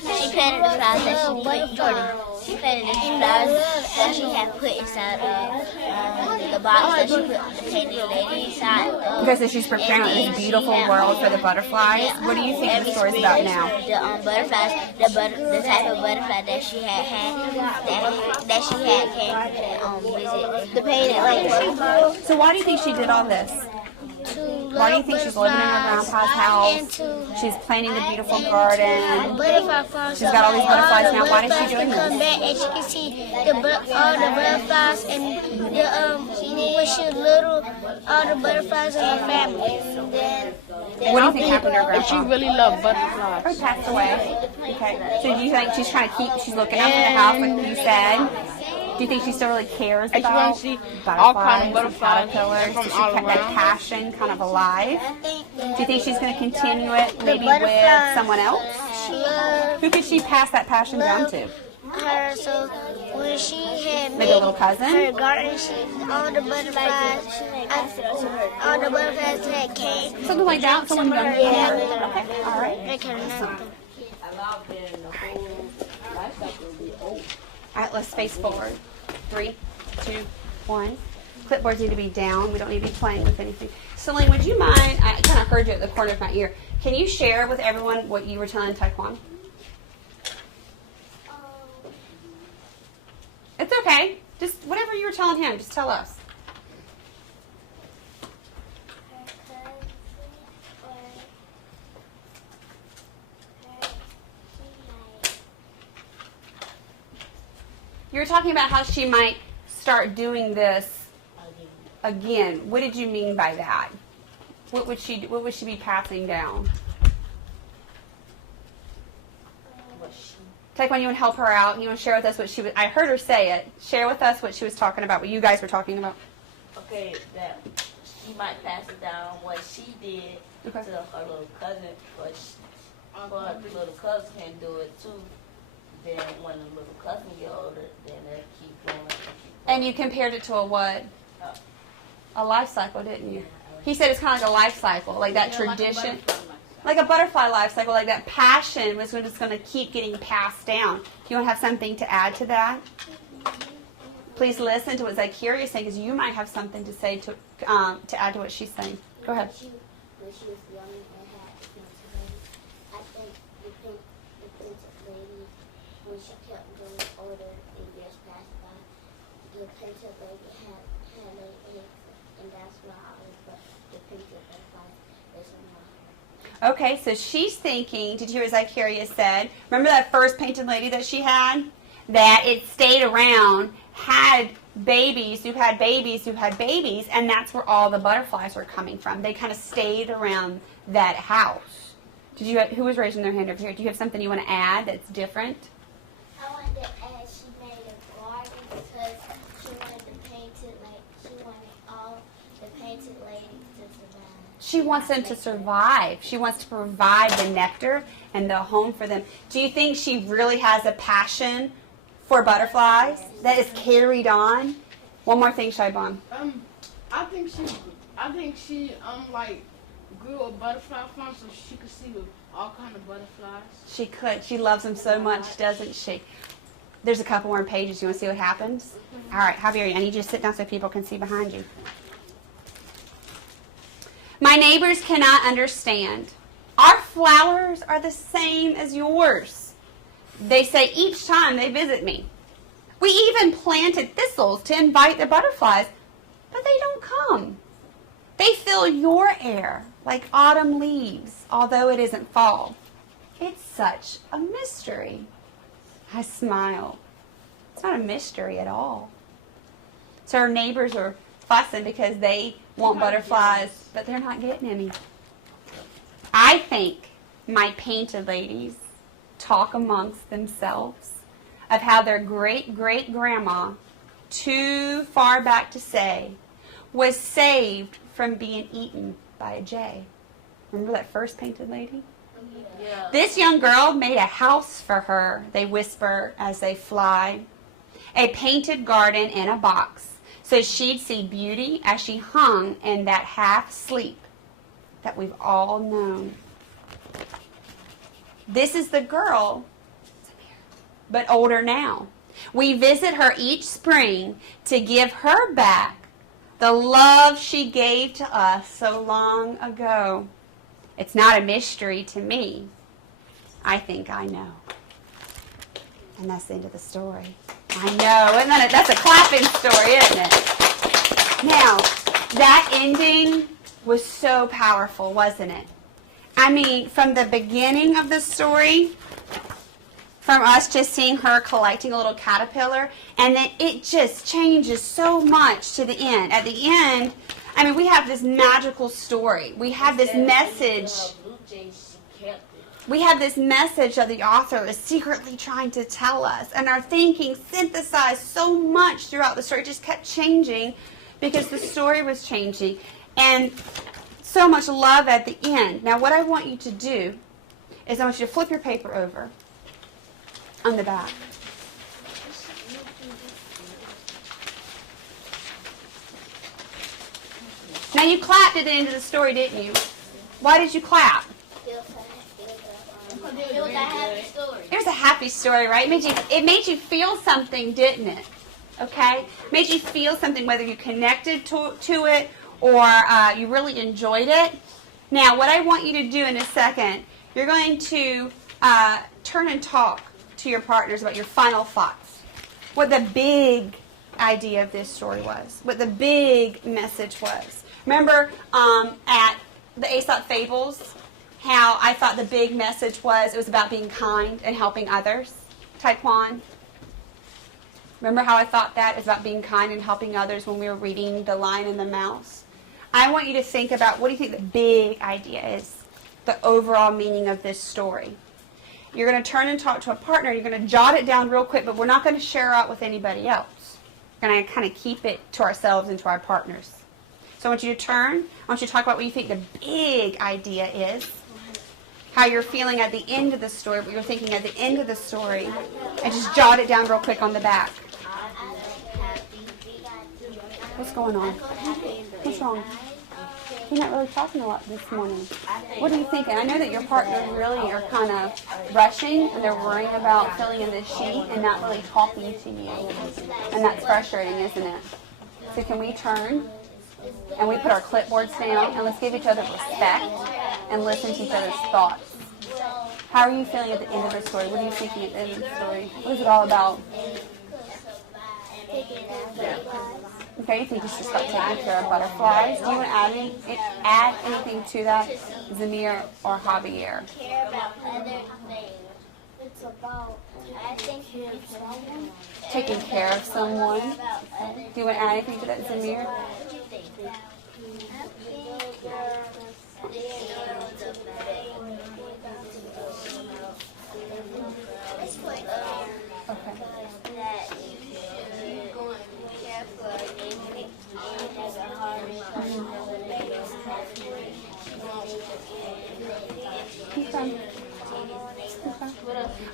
She planted the flowers that she put, Jordan. She planted the flowers that she had put inside of the box that she put the painted lady inside of. Because she's preparing this beautiful world for the butterflies. What do you think the story's about now? The butterflies, the type of butterfly that she had that she had came visit the painted lady. So why do you think she did all this? Why do you think she's living in her grandpa's house? She's planting the beautiful garden. She's got all these butterflies now. Why is she doing this? And she can see all the butterflies and when she was little, all the butterflies in her family. What do you think happened to her grandpa? She really loved butterflies. Or passed away. Okay. So do you think she's trying to she's looking after the house like you said? Do you think she still really cares about see butterflies, all kind of butterflies caterpillars? from Does she all keep that around? passion kind of alive? Do you think she's going to continue it maybe with someone else? Who could she pass that passion down to? Her, so when she had Maybe a little cousin? her garden, all the butterflies had came. Something like that? Someone young? Yeah. Okay. All right. They kind of nothing. All right, let's face forward. 3, 2, 1. Clipboards need to be down. We don't need to be playing with anything. Celine, would you mind? I kind of heard you at the corner of my ear. Can you share with everyone what you were telling Taekwon? It's okay. Just whatever you were telling him, just tell us. You were talking about how she might start doing this again. What did you mean by that? What would she be passing down? Taekwon, you want to help her out? You want to share with us what she was? I heard her say it. Share with us what she was talking about. What you guys were talking about. Okay, that she might pass it down what she did to her little cousin, but the little cousin can do it too. Then when the little cousin get older, then they keep going. And you compared it to a what? A life cycle, didn't you? He said it's kind of like a life cycle, like that tradition. Like a butterfly life cycle, like that passion was just going to keep getting passed down. Do you want to have something to add to that? Please listen to what Zaccharia is saying, because you might have something to say to add to what she's saying. Go ahead. When she was young and had the painted lady, I think the painted lady, when she kept getting older and years passed by, the painted lady had no eggs, and that's why the painted butterfly is in her. Okay, so she's thinking, did you hear what Zaccharia said? Remember that first painted lady that she had? That it stayed around, had babies who had babies who had babies, and that's where all the butterflies were coming from. They kind of stayed around that house. Who was raising their hand over here? Do you have something you want to add that's different? I wanted to add she made a garden because she wanted all the painted ladies to survive. She wants them to survive. She wants to provide the nectar and the home for them. Do you think she really has a passion for butterflies that is carried on? One more thing, Shaibon. I think she like grew a butterfly farm so she could see all kind of butterflies. She could. She loves them so much, doesn't she? There's a couple more pages. You want to see what happens? All right, Javier, I need you to sit down so people can see behind you. My neighbors cannot understand. Our flowers are the same as yours. They say each time they visit me. We even planted thistles to invite the butterflies, but they don't come. They fill your air like autumn leaves, although it isn't fall. It's such a mystery. I smile. It's not a mystery at all. So our neighbors are fussing because they want butterflies, but they're not getting any. I think my painted ladies talk amongst themselves of how their great-great-grandma, too far back to say, was saved from being eaten by a jay. Remember that first painted lady? Yeah. This young girl made a house for her, they whisper as they fly. A painted garden in a box, so she'd see beauty as she hung in that half sleep that we've all known. This is the girl, but older now. We visit her each spring to give her back the love she gave to us so long ago. It's not a mystery to me. I think I know. And that's the end of the story. I know, isn't it? That's a clapping story, isn't it? Now, that ending was so powerful, wasn't it? I mean, from the beginning of the story, from us just seeing her collecting a little caterpillar, and then it just changes so much to the end. At the end, I mean, we have this magical story. We have this message. We have this message that the author is secretly trying to tell us. And our thinking synthesized so much throughout the story. It just kept changing because the story was changing. And so much love at the end. Now, what I want you to do is I want you to flip your paper over on the back. Now, you clapped at the end of the story, didn't you? Why did you clap? It was a happy story. It was a happy story, right? It made you feel something, didn't it? Okay? It made you feel something, whether you connected to it or you really enjoyed it. Now, what I want you to do in a second, you're going to turn and talk to your partners about your final thoughts. What the big idea of this story was. What the big message was. Remember at the Aesop Fables, how I thought the big message was, it was about being kind and helping others? Taekwon? Remember how I thought that is about being kind and helping others when we were reading The Lion and the Mouse? I want you to think about, what do you think the big idea is? The overall meaning of this story. You're going to turn and talk to a partner. You're going to jot it down real quick, but we're not going to share out with anybody else. We're going to kind of keep it to ourselves and to our partners. So I want you to turn. I want you to talk about what you think the big idea is. How you're feeling at the end of the story, what you're thinking at the end of the story, and just jot it down real quick on the back. What's going on? What's wrong? You're not really talking a lot this morning. What are you thinking? I know that your partners really are kind of rushing, and they're worrying about filling in this sheet and not really talking to you. And that's frustrating, isn't it? So can we turn and we put our clipboards down, and let's give each other respect and listen to each other's thoughts. How are you feeling at the end of the story? What are you thinking at the end of the story? What is it all about? Okay, you think you should start taking care of butterflies. Do you want to add anything to that, Zamir or Javier? Care about other things. It's about, I think it's Taking care of someone. Do you want to add anything to that, Zamir? Okay.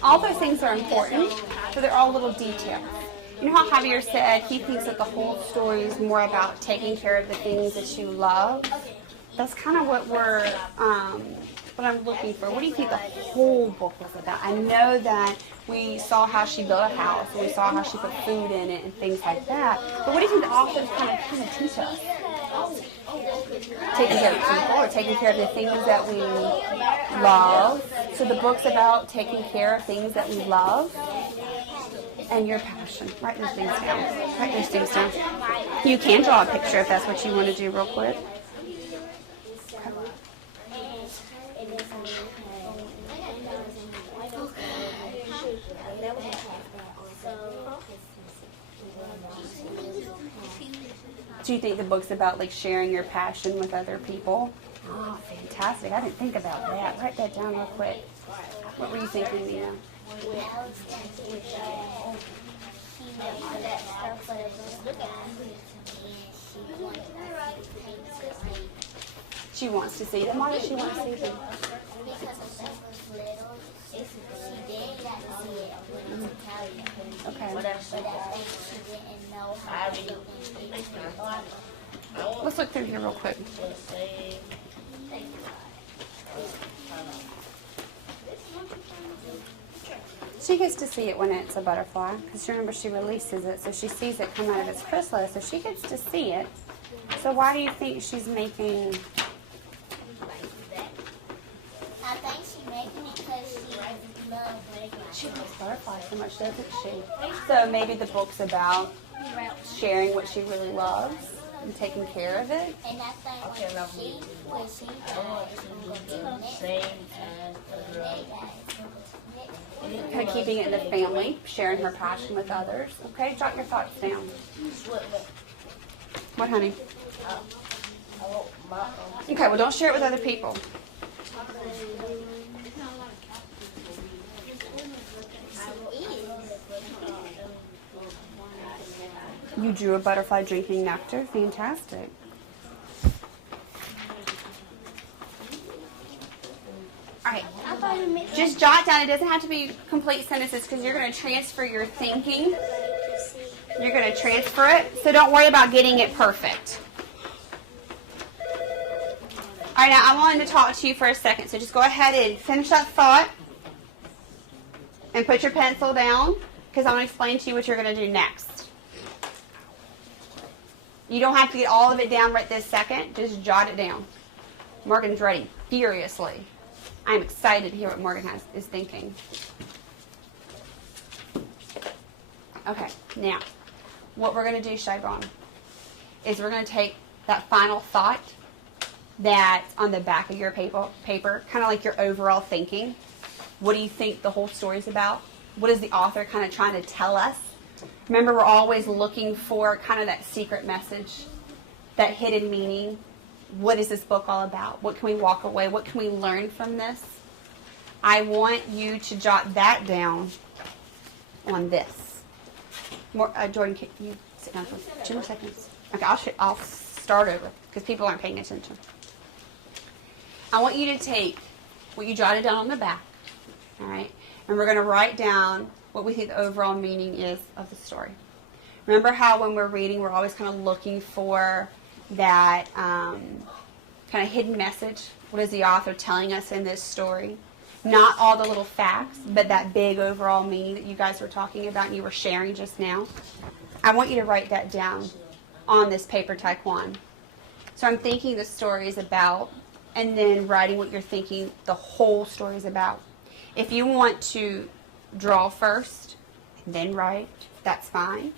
All those things are important, but they're all little details. You know how Javier said he thinks that the whole story is more about taking care of the things that you love? That's kind of what what I'm looking for. What do you think the whole book was about? I know that we saw how she built a house, and we saw how she put food in it and things like that. But what do you think the authors kind of teach us? Taking care of people, or taking care of the things that we love. So the book's about taking care of things that we love and your passion. Write those things down. Write those things down. You can draw a picture if that's what you want to do real quick. Do you think the book's about like sharing your passion with other people? Oh, fantastic. I didn't think about that. Write that down real quick. What were you thinking, Nina? She wants to see them. Why does she want to see them? Because when she was little, she did get to see it when it's Italian. Okay. But I think she didn't know how to do it. Let's look through here real quick. She gets to see it when it's a butterfly, because remember she releases it, so she sees it come out of its chrysalis, so she gets to see it. So why do you think she's making... I think she's making it because she loves butterflies. She loves butterflies so much, doesn't she? So maybe the book's about sharing what she really loves and taking care of it. And I think when she dies, Same as Kind of keeping it in the family, sharing her passion with others. Okay, jot your thoughts down. What, honey? Okay, well, don't share it with other people. You drew a butterfly drinking nectar. Fantastic. All right. Just jot down. It doesn't have to be complete sentences because you're going to transfer your thinking. You're going to transfer it. So don't worry about getting it perfect. All right, now I wanted to talk to you for a second. So just go ahead and finish that thought and put your pencil down because I'm going to explain to you what you're going to do next. You don't have to get all of it down right this second. Just jot it down. Morgan's ready furiously. I'm excited to hear what Morgan is thinking. Okay, now, what we're going to do, Shybon, is we're going to take that final thought that's on the back of your paper, kind of like your overall thinking. What do you think the whole story's about? What is the author kind of trying to tell us? Remember, we're always looking for kind of that secret message, that hidden meaning. What is this book all about? What can we walk away? What can we learn from this? I want you to jot that down on this. Jordan, can you sit down for 2 more seconds? Okay, I'll start over because people aren't paying attention. I want you to take what you jotted down on the back, all right, and we're going to write down what we think the overall meaning is of the story. Remember how when we're reading, we're always kind of looking for that kind of hidden message. What is the author telling us in this story? Not all the little facts, but that big overall meaning that you guys were talking about and you were sharing just now. I want you to write that down on this paper taekwondo. So I'm thinking the story is about, and then writing what you're thinking the whole story is about. If you want to draw first and then write, that's fine.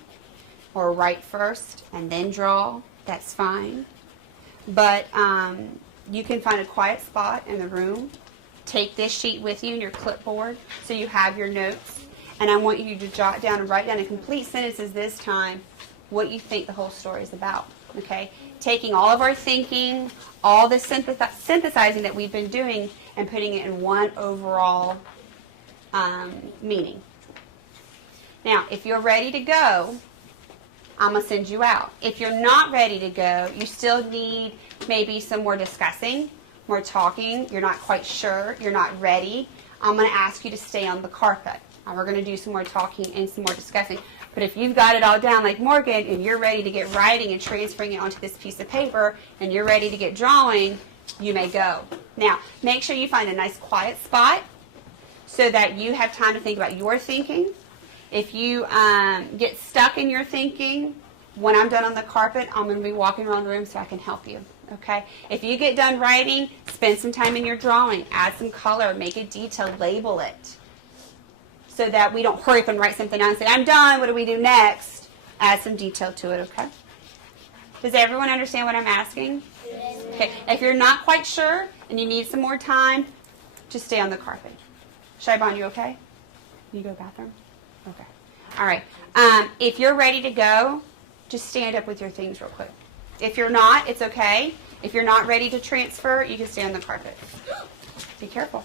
Or write first and then draw, that's fine. But you can find a quiet spot in the room. Take this sheet with you and your clipboard so you have your notes. And I want you to jot down and write down in complete sentences this time what you think the whole story is about. Okay? Taking all of our thinking, all the synthesizing that we've been doing, and putting it in one overall meaning. Now, if you're ready to go, I'm going to send you out. If you're not ready to go, you still need maybe some more discussing, more talking. You're not quite sure. You're not ready. I'm going to ask you to stay on the carpet. We're going to do some more talking and some more discussing. But if you've got it all down like Morgan and you're ready to get writing and transferring it onto this piece of paper and you're ready to get drawing, you may go. Now, make sure you find a nice quiet spot so that you have time to think about your thinking. If you get stuck in your thinking, when I'm done on the carpet, I'm going to be walking around the room so I can help you. Okay? If you get done writing, spend some time in your drawing. Add some color. Make it detailed. Label it. So that we don't hurry up and write something down and say, I'm done. What do we do next? Add some detail to it. Okay? Does everyone understand what I'm asking? Okay. If you're not quite sure and you need some more time, just stay on the carpet. Shybon, you okay? You go to the bathroom? Okay. All right. If you're ready to go, just stand up with your things real quick. If you're not, it's okay. If you're not ready to transfer, you can stay on the carpet. Be careful.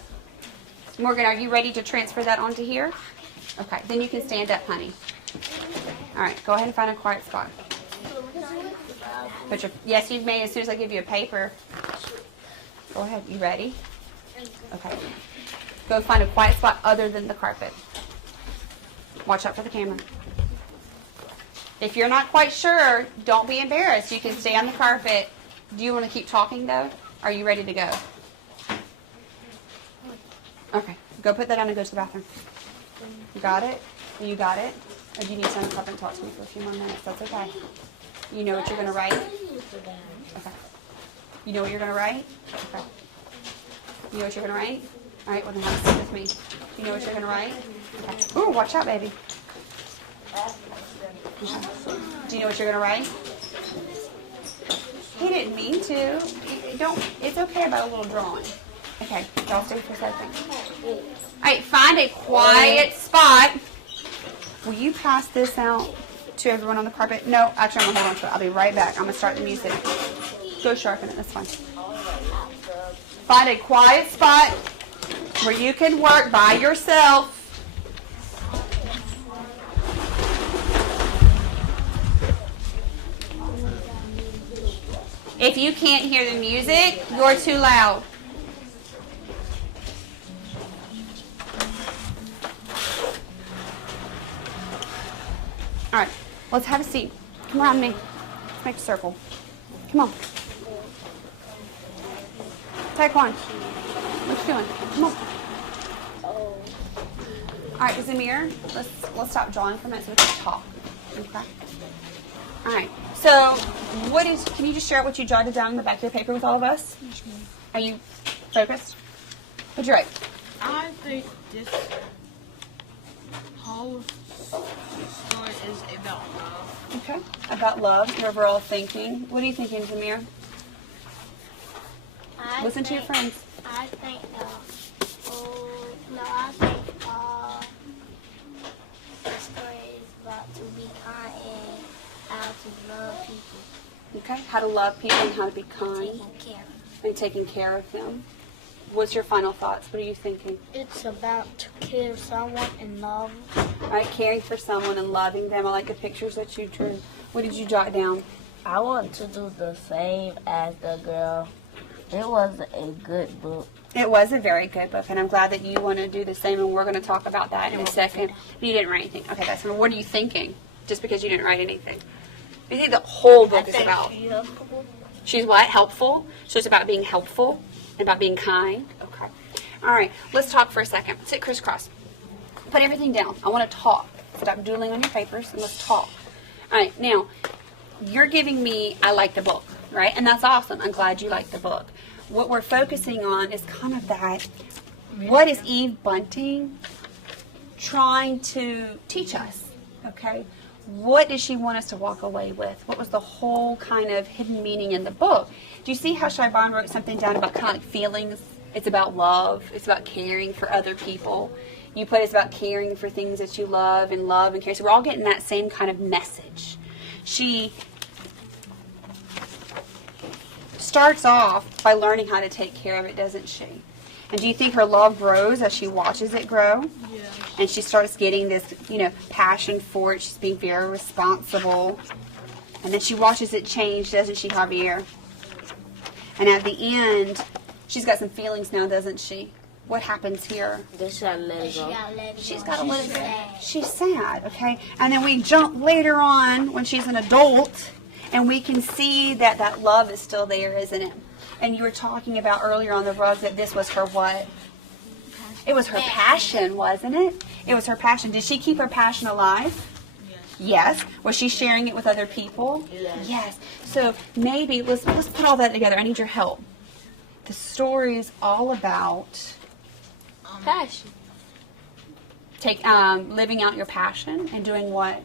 Morgan, are you ready to transfer that onto here? Okay, then you can stand up, honey. All right, go ahead and find a quiet spot. Yes, you've made as soon as I give you a paper. Go ahead. You ready? Okay. Go find a quiet spot other than the carpet. Watch out for the camera. If you're not quite sure, don't be embarrassed. You can stay on the carpet. Do you want to keep talking, though? Are you ready to go? Okay. Go put that down and go to the bathroom. You got it? You got it? Or do you need to stand on the carpet and talk to me for a few more minutes? That's okay. You know what you're going to write? Okay. You know what you're going to write? Okay. You know what you're going to write? All right, well, then have a seat with me. You know what you're going to write? Okay. Ooh, watch out, baby. Okay. Do you know what you're going to write? He didn't mean to. It's okay about a little drawing. Okay, y'all stay for a second. All right, find a quiet spot. Will you pass this out to everyone on the carpet? No, actually, I'm going to hold on to it. I'll be right back. I'm going to start the music. Go sharpen it. That's fine. Find a quiet spot where you can work by yourself. If you can't hear the music, you're too loud. All right, let's have a seat. Come around me. Let's make a circle. Come on. Take one. What you doing? Come on. All right, Zamir, let's stop drawing for a minute so we can talk. Okay. All right. So, can you just share what you jotted down in the back of your paper with all of us? Are you focused? What'd you write? I think this whole story is about love. Okay. About love, your overall thinking. What are you thinking, Zamir? Listen to your friends. I think, the story is about to be kind and how to love people. Okay. How to love people and how to be kind. And taking care of them. What's your final thoughts? What are you thinking? It's about to care someone and love. All right, caring for someone and loving them. I like the pictures that you drew. What did you jot down? I want to do the same as the girl. It was a good book. It was a very good book, and I'm glad that you want to do the same, and we're going to talk about that in a second. You didn't write anything. Okay, that's what are you thinking? Just because you didn't write anything. You think the whole book is about? She's what? Helpful? So it's about being helpful and about being kind? Okay. All right, let's talk for a second. Sit crisscross. Put everything down. I want to talk. Stop doodling on your papers, and let's talk. All right, now, you're giving me, I like the book, right? And that's awesome. I'm glad you like the book. What we're focusing on is kind of that, what is Eve Bunting trying to teach us, okay? What did she want us to walk away with? What was the whole kind of hidden meaning in the book? Do you see how Shibon wrote something down about kind of like feelings? It's about love. It's about caring for other people. You put it's about caring for things that you love and care. So we're all getting that same kind of message. She starts off by learning how to take care of it, doesn't she? And do you think her love grows as she watches it grow? Yeah. And she starts getting this, passion for it. She's being very responsible. And then she watches it change, doesn't she, Javier? And at the end, she's got some feelings now, doesn't she? What happens here? She's got to let it go. She's got to let it go. She's sad, okay? And then we jump later on when she's an adult, and we can see that that love is still there, isn't it? And you were talking about earlier on the rug that this was her what? It was her passion, wasn't it? It was her passion. Did she keep her passion alive? Yes. Was she sharing it with other people? Yes. So maybe let's put all that together. I need your help. The story is all about Passion. Living out your passion and doing what?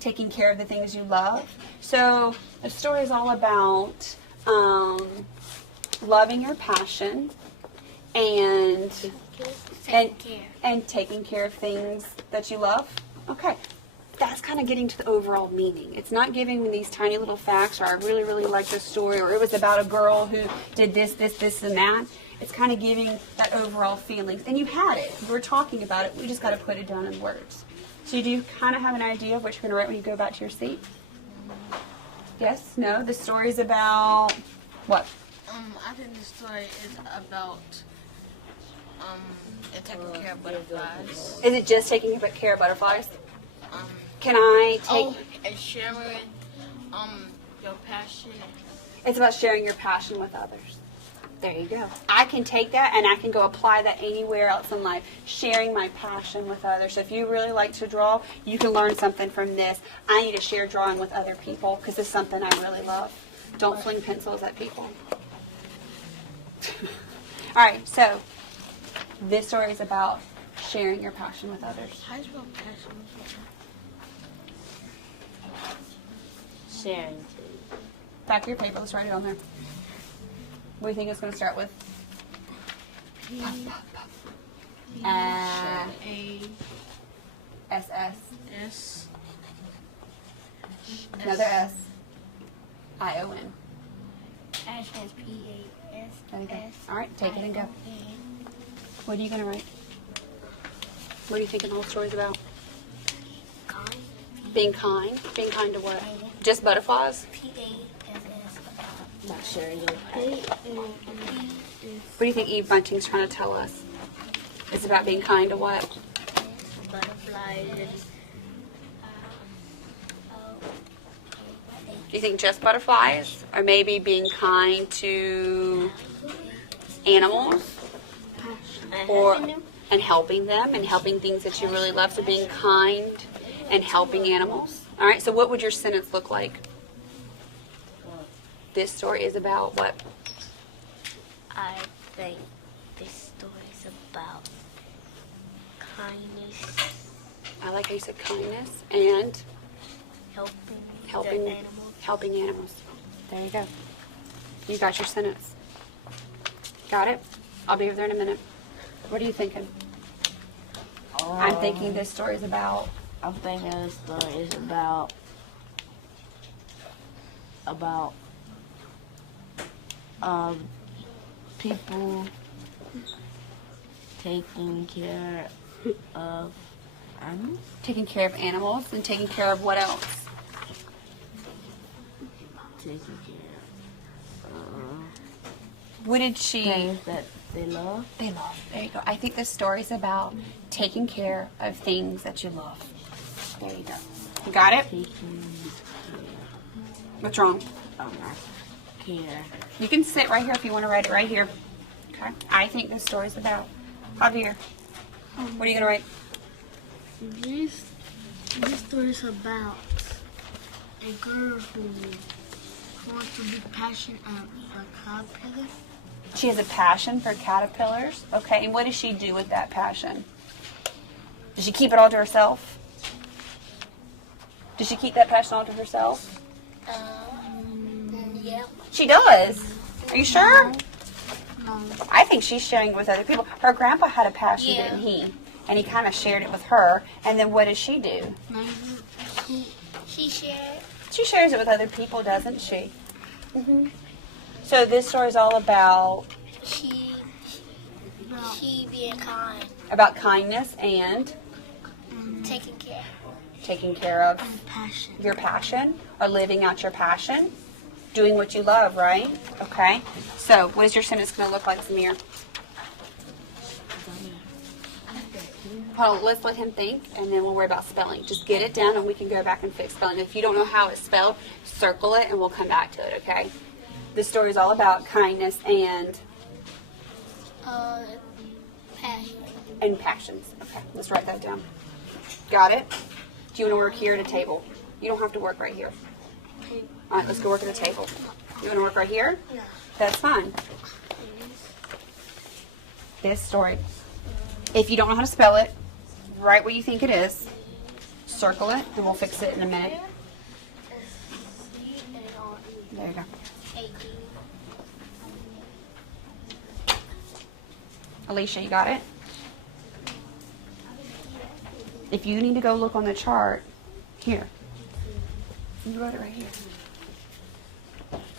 Taking care of the things you love. So the story is all about loving your passion and taking care of things that you love. Okay, that's kind of getting to the overall meaning. It's not giving me these tiny little facts, or I really, really like this story, or it was about a girl who did this, this, this, and that. It's kind of giving that overall feeling. And you had it. We were talking about it. We just got to put it down in words. So do you kind of have an idea of what you're going to write when you go back to your seat? Yes? No? The story's about what? I think the story is about taking care of butterflies. Is it just taking care of butterflies? Can I take... and sharing your passion. It's about sharing your passion with others. There you go. I can take that and I can go apply that anywhere else in life. Sharing my passion with others. So if you really like to draw, you can learn something from this. I need to share drawing with other people because it's something I really love. Don't fling pencils at people. All right, so this story is about sharing your passion with others. How do you spell passion? Sharing. Back of your paper, let's write it on there. What do you think it's going to start with? S-S. S. Another S. I-O-N. Ash has P-A-S. There you go. All right, take it and go. What are you going to write? What are you thinking the whole story's about? Kind. Being kind. Being kind to what? Just butterflies? P-A-S-S. Not sharing your passion. What do you think Eve Bunting's trying to tell us? It's about being kind to what? Butterflies. Do you think just butterflies? Or maybe being kind to animals? Or and helping them and helping things that you really love. So being kind and helping animals. All right, so what would your sentence look like? This story is about what? I think this story is about kindness. I like how you said kindness and Helping the animals. helping animals. There you go. You got your sentence. Got it? I'll be over there in a minute. What are you thinking? I'm thinking this story is about... I'm thinking this story is about people taking care of animals. Taking care of animals and taking care of what else? Taking care of What did she... things that they love. They love. There you go. I think this story is about taking care of things that you love. There you go. You got it? Taking What's wrong? care. You can sit right here if you want to write it right here. Okay. I think this story is about Javier. What are you going to write? This story is about a girl who wants to be passionate about caterpillar. She has a passion for caterpillars. Okay. And what does she do with that passion? Does she keep it all to herself? Does she keep that passion all to herself? Yeah. She does. Are you sure? No. I think she's sharing it with other people. Her grandpa had a passion, Yeah. didn't he? And he kind of shared it with her. And then what does she do? She shared. She shares it with other people, doesn't she? Mm-hmm. So this story is all about She being kind. about kindness and Taking care. taking care of Passion. your passion or living out your passion, doing what you love, right? Okay. So what is your sentence going to look like, Samir? Hold on, let's let him think, and then we'll worry about spelling. Just get it down, and we can go back and fix spelling. If you don't know how it's spelled, circle it, and we'll come back to it, okay? This story is all about kindness and Passion. passions. Okay, let's write that down. Got it? Do you want to work here at a table? You don't have to work right here. All right, let's go work at a table. You want to work right here? Yeah. That's fine. This story. If you don't know how to spell it, write what you think it is. Circle it, and we'll fix it in a minute. There you go. Alicia, you got it? If you need to go look on the chart, Here. You wrote it right here.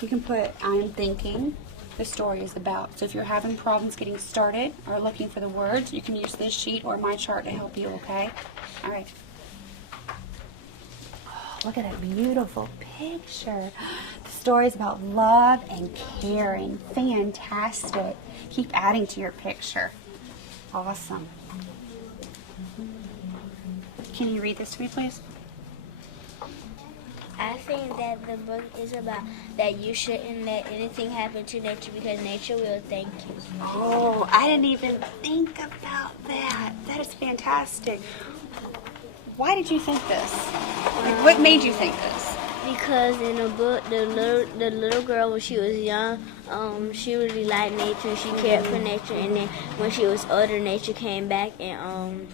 You can put, I'm thinking the story is about. So if you're having problems getting started or looking for the words, you can use this sheet or my chart to help you, okay? All right. Oh, look at that beautiful picture. The story is about love and caring. Fantastic. Keep adding to your picture. Awesome. Can you read this to me, please? I think that the book is about that you shouldn't let anything happen to nature because nature will thank you. Oh, I didn't even think about that. That is fantastic. Why did you think this? Like, what made you think this? Because in the book, the little girl when she was young, she really liked nature and she cared for nature. And then when she was older, nature came back and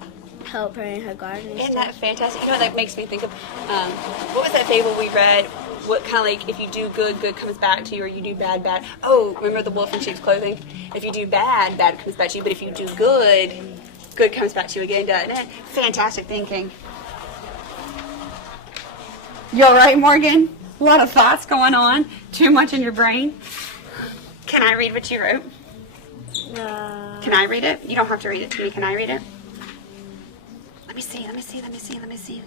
helped her in her garden. And Isn't stuff. that fantastic? You know what that makes me think of? What was that fable we read? What kind of like, if you do good, good comes back to you, or you do bad, bad. Oh, remember the wolf in sheep's clothing? If you do bad, bad comes back to you. But if you do good, good comes back to you again, doesn't it? Fantastic thinking. You all right, Morgan? A lot of thoughts going on. Too much in your brain. Can I read what you wrote? Can I read it? You don't have to read it to me. Can I read it? Let me see.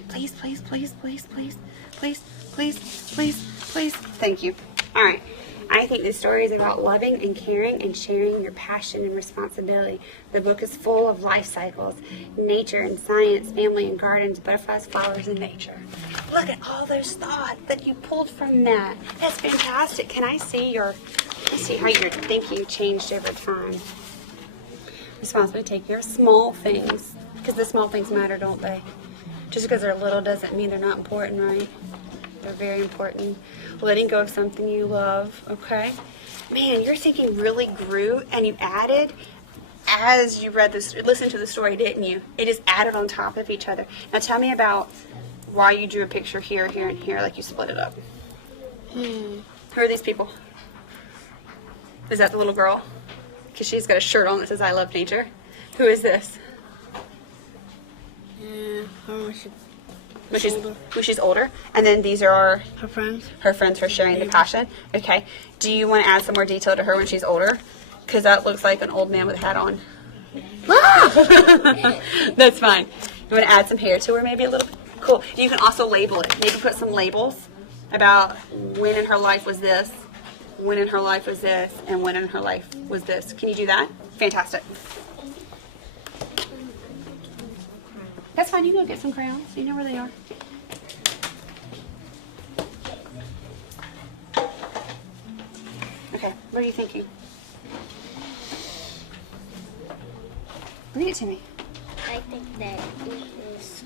Please, please, please, please, please, please, please, please, please. Thank you. All right. I think this story is about loving and caring and sharing your passion and responsibility. The book is full of life cycles, nature and science, family and gardens, butterflies, flowers, and nature. Look at all those thoughts that you pulled from that. That's fantastic. Can I see how your thinking changed over time? Responsibility to take care of small things, because the small things matter, don't they? Just because they're little doesn't mean they're not important, right? They're very important. Letting go of something you love, okay? Man, your thinking really grew, and you added as you read this, listened to the story, didn't you? It is added on top of each other. Now tell me about why you drew a picture here, here, and here, like you split it up. Who are these people? Is that the little girl? Because she's got a shirt on that says I love nature. Who is this? When she's older. And then these are Her friends. her friends for sharing the passion. Okay. Do you want to add some more detail to her when she's older? Because that looks like an old man with a hat on. That's fine. You want to add some hair to her, maybe a little? Cool. You can also label it. Maybe put some labels about when in her life was this, when in her life was this, and when in her life was this. Can you do that? Fantastic. That's fine. You can go get some crayons. You know where they are. Okay. What are you thinking? Read it to me. I think that it is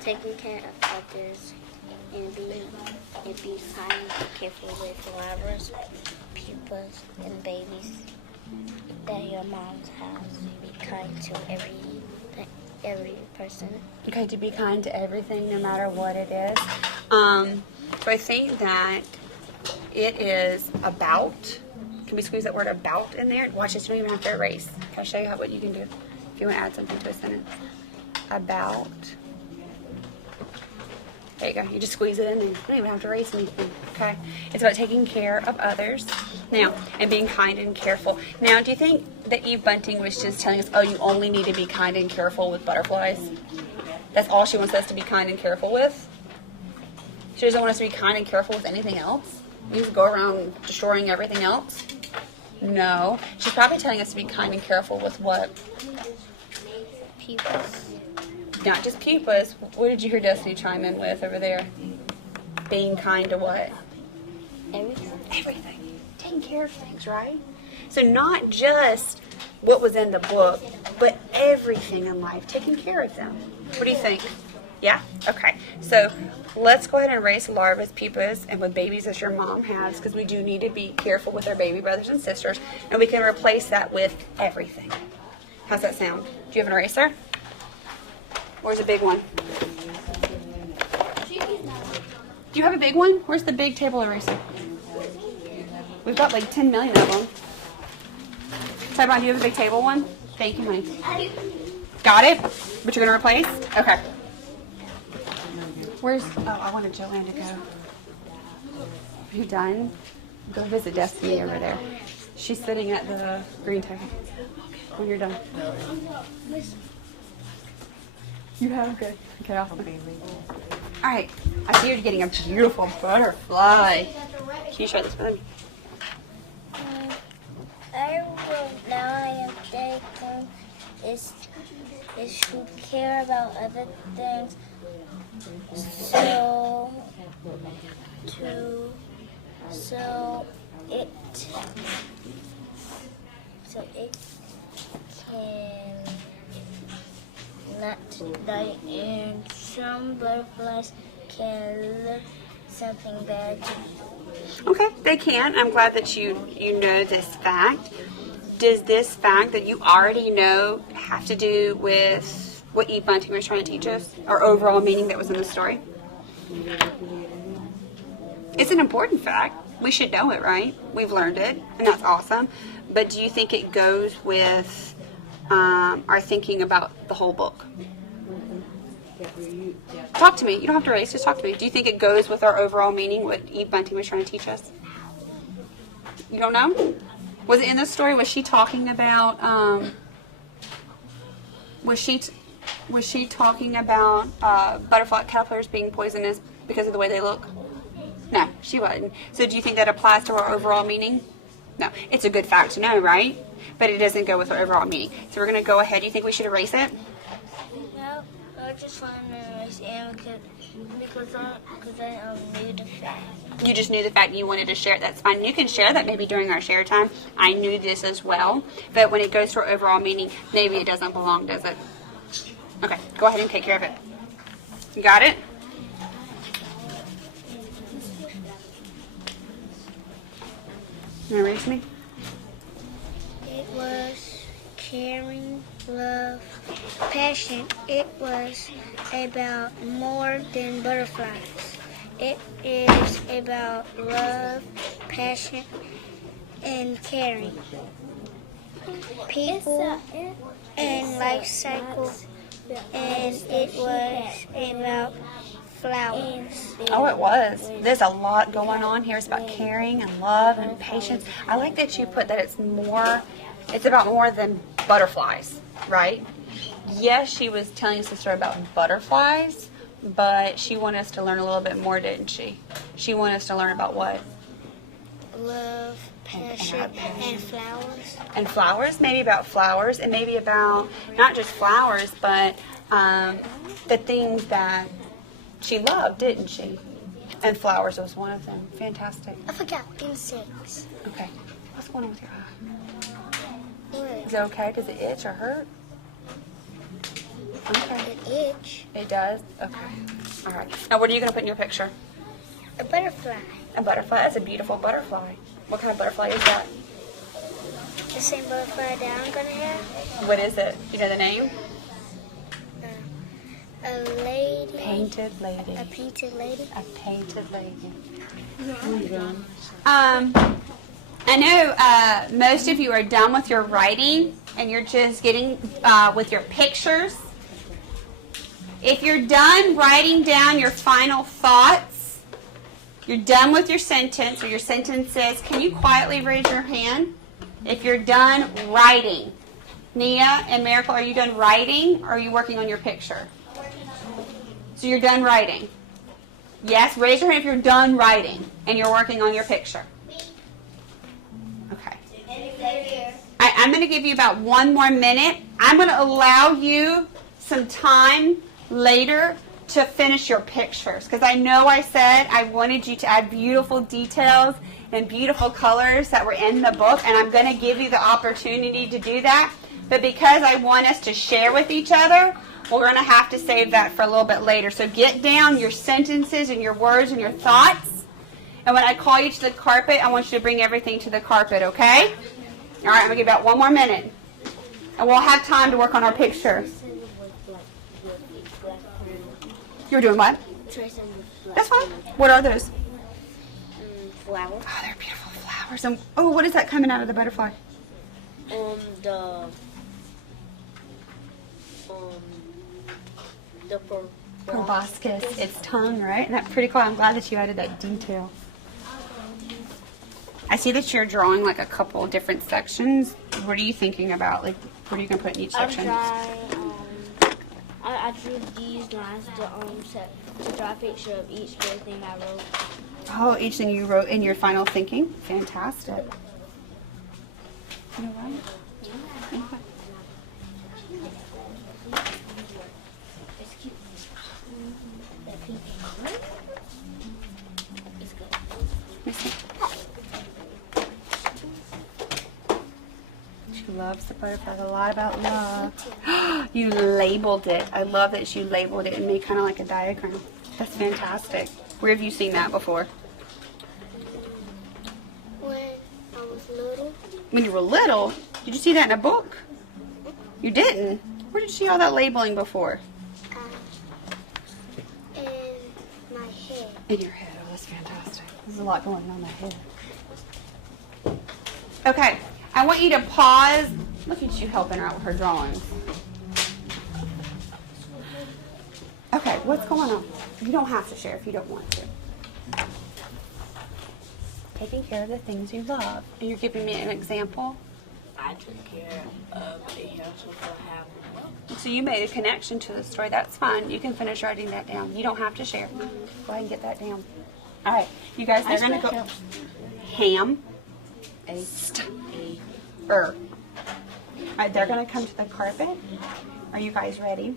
taking care of others and be kind and careful with flowers, pupils, and babies that your mom's house. Be kind to every person. Okay, to be kind to everything, no matter what it is. So I think that it is about. Can we squeeze that word about in there? Watch this. You don't even have to erase. Can I show you what you can do if you want to add something to a sentence? About. There you go. You just squeeze it in there. You don't even have to erase anything. Okay. It's about taking care of others. Now, and being kind and careful. Now, do you think that Eve Bunting was just telling us, oh, you only need to be kind and careful with butterflies? That's all she wants us to be kind and careful with? She doesn't want us to be kind and careful with anything else? You just go around destroying everything else? No. She's probably telling us to be kind and careful with what? Pupils. Not just pupas. What did you hear Destiny chime in with over there? Being kind to what? Everything. Everything. Taking care of things, right? So not just what was in the book, but everything in life. Taking care of them. What do you think? Yeah? Okay. So let's go ahead and erase larvae, pupas, and with babies as your mom has, because we do need to be careful with our baby brothers and sisters, and we can replace that with everything. How's that sound? Do you have an eraser? Where's a big one? Do you have a big one? Where's the big table eraser? We've got like 10 million of them. Tybon, do you have a big table one? Thank you, honey. Got it? But you're going to replace? Okay. Where's, oh, I wanted Joanne to go. Are you done? Go visit Destiny over there. She's sitting at the green table. When you're done. You have? Good. Okay, awesome. All right. I see you're getting a beautiful butterfly. Can you share this with me? I will now I am thinking is to care about other things. So it can not die, and some butterflies can look something bad. Okay, they can. I'm glad that you know this fact. Does this fact that you already know have to do with what Eve Bunting was trying to teach us, or overall meaning that was in the story? It's an important fact. We should know it, right? We've learned it, and that's awesome. But do you think it goes with our thinking about the whole book? Talk to me. You don't have to raise. Just talk to me. Do you think it goes with our overall meaning, what Eve Bunting was trying to teach us? You don't know? Was it in the story? Was she talking about? Was she talking about butterfly caterpillars being poisonous because of the way they look? No, she wasn't. So do you think that applies to our overall meaning? No. It's a good fact to know, right? But it doesn't go with our overall meaning. So we're going to go ahead. Do you think we should erase it? No, I just want to erase it because I knew the fact. You just knew the fact you wanted to share it. That's fine. You can share that maybe during our share time. I knew this as well. But when it goes to our overall meaning, maybe it doesn't belong, does it? Okay, go ahead and take care of it. You got it? You want to read it to me? It was caring, love, passion. It was about more than butterflies. It is about love, passion, and caring. People and life cycle. And it was about flowers. Oh, it was. There's a lot going on here. It's about caring and love and patience. I like that you put that it's about more than butterflies, right? Yes, she was telling us a story about butterflies, but she wanted us to learn a little bit more, didn't she? She wanted us to learn about what? Love, passion, and flowers. And flowers, maybe about flowers, and maybe about not just flowers, but the things that she loved, didn't she? And flowers was one of them. Fantastic. I forgot insects. Okay. What's going on with your eye? What? Is it okay? Does it itch or hurt? Okay. An itch. It does? Okay. All right. Now, what are you going to put in your picture? A butterfly. A butterfly. That's a beautiful butterfly. What kind of butterfly is that? The same butterfly that I'm gonna have. What is it? You know the name? A lady. Painted lady. A painted lady. A painted lady. I know most of you are done with your writing and you're just getting with your pictures. If you're done writing down your final thoughts, you're done with your sentence or your sentence says, can you quietly raise your hand? If you're done writing. Nia and Miracle, are you done writing or are you working on your picture? So you're done writing. Yes, raise your hand if you're done writing and you're working on your picture. Okay. I'm going to give you about 1 more minute. I'm going to allow you some time later to finish your pictures because I know I said I wanted you to add beautiful details and beautiful colors that were in the book, and I'm going to give you the opportunity to do that. But because I want us to share with each other, we're going to have to save that for a little bit later. So get down your sentences and your words and your thoughts. And when I call you to the carpet, I want you to bring everything to the carpet, okay? All right, I'm going to give you about 1 more minute. And we'll have time to work on our picture. You're doing what? That's fine. What are those? Flowers. Oh, they're beautiful flowers. And oh, what is that coming out of the butterfly? The proboscis, its tongue, right? Isn't that pretty cool? I'm glad that you added that detail. I see that you're drawing like a couple different sections. What are you thinking about? Like, what are you gonna put in each section? I drew these lines to draw a picture of each little thing I wrote. Oh, each thing you wrote in your final thinking? Fantastic. You know what? Okay. It's cute. That pink color. It's good. She loves the butterfly. A lot about love. You labeled it. I love that you labeled it and made kind of like a diagram. That's fantastic. Where have you seen that before? When I was little. When you were little? Did you see that in a book? You didn't? Where did you see all that labeling before? In my head. In your head. Oh, that's fantastic. There's a lot going on in my head. Okay. I want you to pause. Look at you helping her out with her drawings. Okay, what's going on? You don't have to share if you don't want to. Taking care of the things you love. And you're giving me an example? I took care of a haircut for having. So you made a connection to the story. That's fine. You can finish writing that down. You don't have to share. Go ahead and get that down. All right, you guys, they're going to go. Ham. All right, they're going to come to the carpet. Are you guys ready?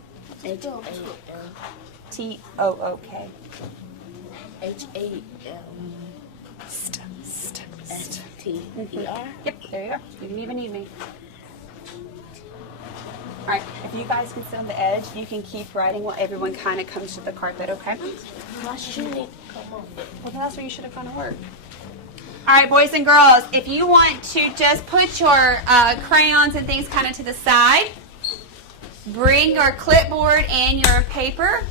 T-O-O-K. H-A-M-S-T-E-R. Yep, there you go. You didn't even need me. All right, if you guys can sit on the edge, you can keep writing while everyone kind of comes to the carpet, okay? My shoe need to come on. Well, that's where you should have gone to work. All right, boys and girls, if you want to just put your crayons and things kind of to the side, bring your clipboard and your paper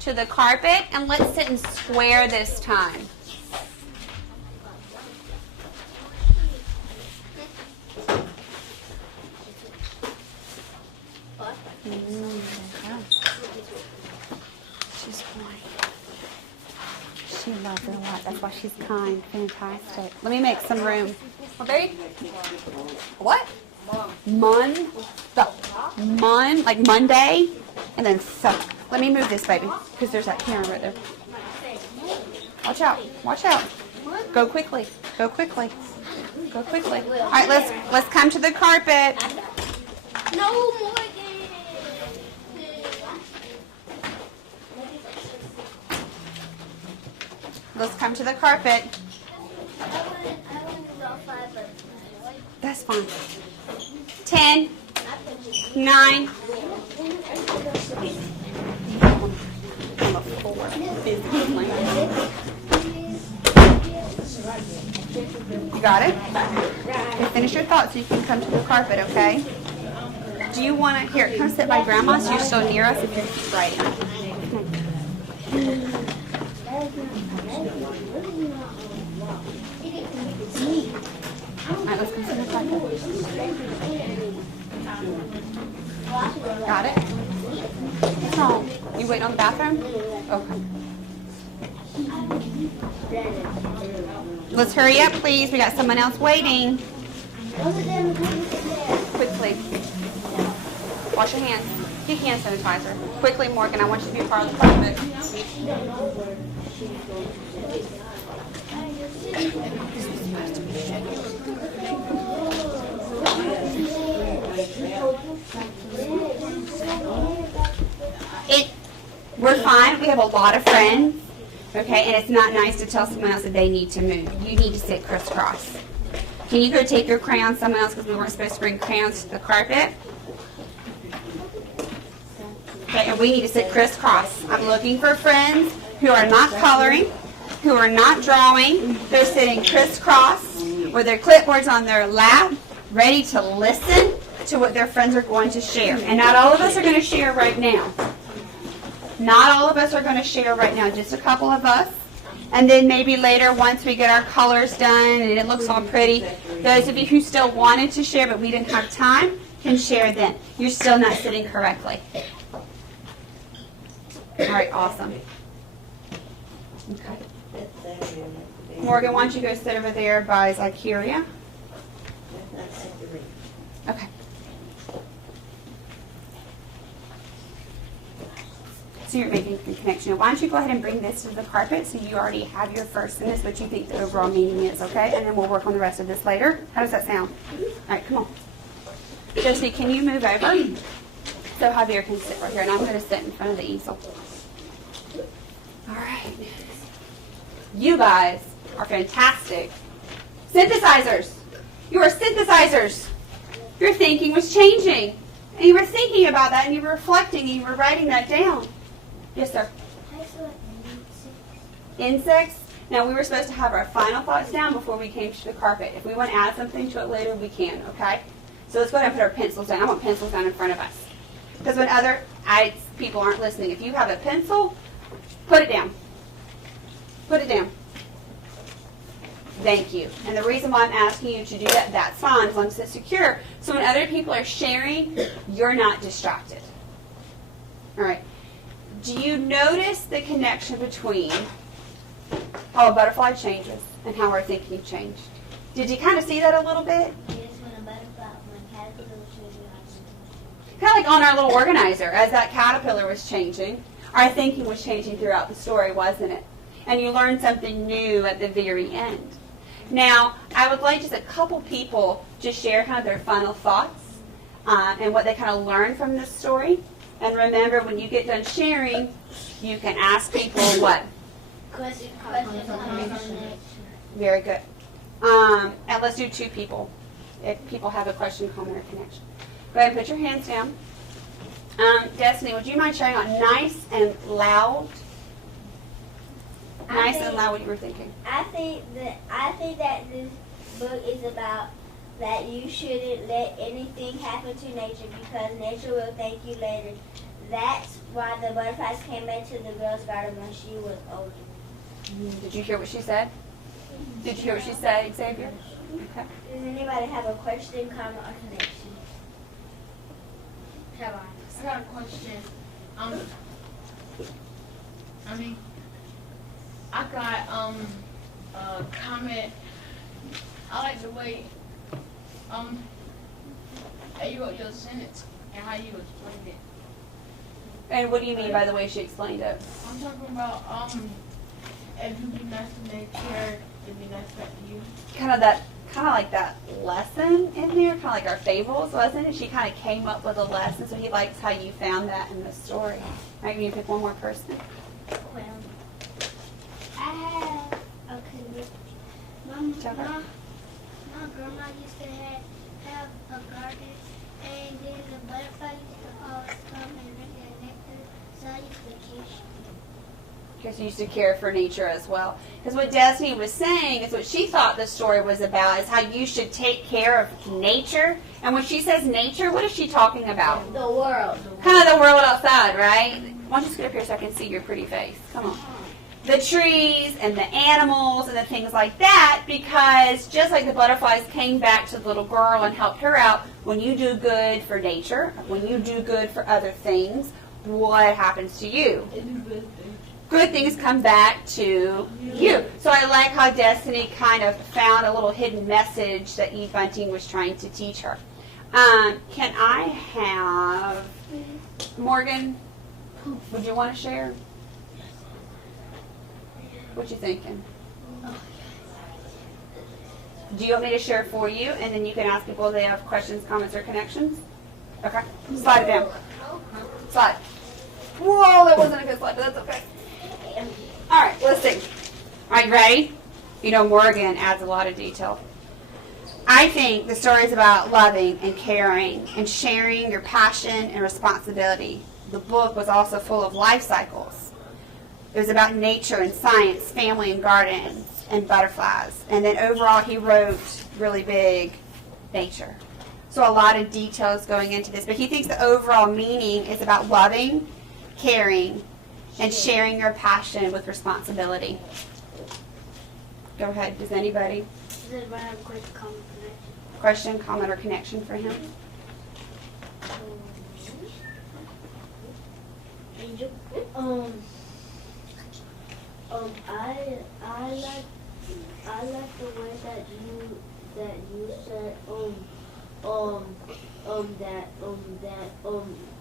to the carpet, and let's sit in square this time. She's kind. She loves it a lot. That's why she's kind. Fantastic. Let me make some room. Okay? What? Like Monday, and then so. Let me move this, baby, because there's that camera right there. Watch out. Watch out. Go quickly. Go quickly. Go quickly. All right, let's come to the carpet. No more games. Let's come to the carpet. I want to draw 5 butterflies. That's fine. 10, 9. I'm a 4. You got it? Okay, finish your thoughts so you can come to the carpet, okay? Do you want to, here, come sit by Grandma so you're so near us if you keep writing. All right, let's come sit in the carpet. Got it? What's wrong? You waiting on the bathroom? Okay. Let's hurry up, please. We got someone else waiting. Quickly. Wash your hands. Get hand sanitizer. Quickly, Morgan. I want you to be a part of the carpet. We're fine. We have a lot of friends, okay, and it's not nice to tell someone else that they need to move. You need to sit crisscross. Can you go take your crayons somewhere else because we weren't supposed to bring crayons to the carpet? Okay, and we need to sit crisscross. I'm looking for friends who are not coloring, who are not drawing. They're sitting crisscross with their clipboards on their lap, ready to listen to what their friends are going to share. And not all of us are going to share right now. Not all of us are going to share right now, just a couple of us. And then maybe later, once we get our colors done and it looks all pretty, those of you who still wanted to share but we didn't have time can share then. You're still not sitting correctly. All right, awesome. Okay. Morgan, why don't you go sit over there by Zykeria? Okay. So you're making the connection. Why don't you go ahead and bring this to the carpet so you already have your first in this, what you think the overall meaning is, okay? And then we'll work on the rest of this later. How does that sound? All right, come on. Josie, can you move over? So Javier can sit right here, and I'm going to sit in front of the easel. All right. You guys are fantastic. Synthesizers. You are synthesizers. Your thinking was changing. And you were thinking about that, and you were reflecting, and you were writing that down. Yes, sir. Insects. Now, we were supposed to have our final thoughts down before we came to the carpet. If we want to add something to it later, we can, okay? So let's go ahead and put our pencils down. I want pencils down in front of us. Because when other people aren't listening, if you have a pencil, put it down. Put it down. Thank you. And the reason why I'm asking you to do that, that's fine as long as it's secure. So when other people are sharing, you're not distracted. All right. Do you notice the connection between how a butterfly changes and how our thinking changed? Did you kind of see that a little bit? Kind of like on our little organizer, as that caterpillar was changing, our thinking was changing throughout the story, wasn't it? And you learned something new at the very end. Now, I would like just a couple people to share kind of their final thoughts and what they kind of learned from this story. And remember, when you get done sharing, you can ask people what? Question. Very good. And let's do two people. If people have a question, comment, or connection. Go ahead and put your hands down. Destiny, would you mind sharing on nice and loud? Nice and loud, what you were thinking. I think that this book is about that you shouldn't let anything happen to nature because nature will thank you later. That's why the butterflies came back to the girl's garden when she was older. Did you hear what she said? Did you hear what she said, Xavier? Okay. Does anybody have a question, comment, or connection? I got a question. I got a comment. I like the way that you wrote your sentence and how you explained it. And what do you mean by the way she explained it? I'm talking about if you be nice to nature, it'd be nice back to you. Kind of like that lesson in there, kind of like our fables, wasn't it? She kind of came up with a lesson, so he likes how you found that in the story. All right, can you pick one more person? Well, I have a connection. My grandma used to have a garden, and then the butterflies used to always come and bring their nectar, so I used to kiss. Because you used to care for nature as well. Because what Destiny was saying is what she thought the story was about is how you should take care of nature. And when she says nature, what is she talking about? The world. Kind of the world outside, right? Why don't you scoot up here so I can see your pretty face? Come on. The trees and the animals and the things like that, because just like the butterflies came back to the little girl and helped her out, when you do good for nature, when you do good for other things, what happens to you? Good things come back to you. So I like how Destiny kind of found a little hidden message that Eve Bunting was trying to teach her. Can I have Morgan? Would you want to share? What you thinking? Do you want me to share for you, and then you can ask people if they have questions, comments, or connections? Okay. Slide it down. Slide. Whoa, that wasn't a good slide, but that's okay. All right, let's see. Are you ready? You know, Morgan adds a lot of detail. I think the story is about loving and caring and sharing your passion and responsibility. The book was also full of life cycles. It was about nature and science, family and gardens, and butterflies. And then overall, he wrote really big nature. So a lot of details going into this. But he thinks the overall meaning is about loving, caring, and sharing your passion with responsibility. Go ahead. Does anybody? Does anybody have a quick comment? Question, comment, or connection for him? I like the way that you said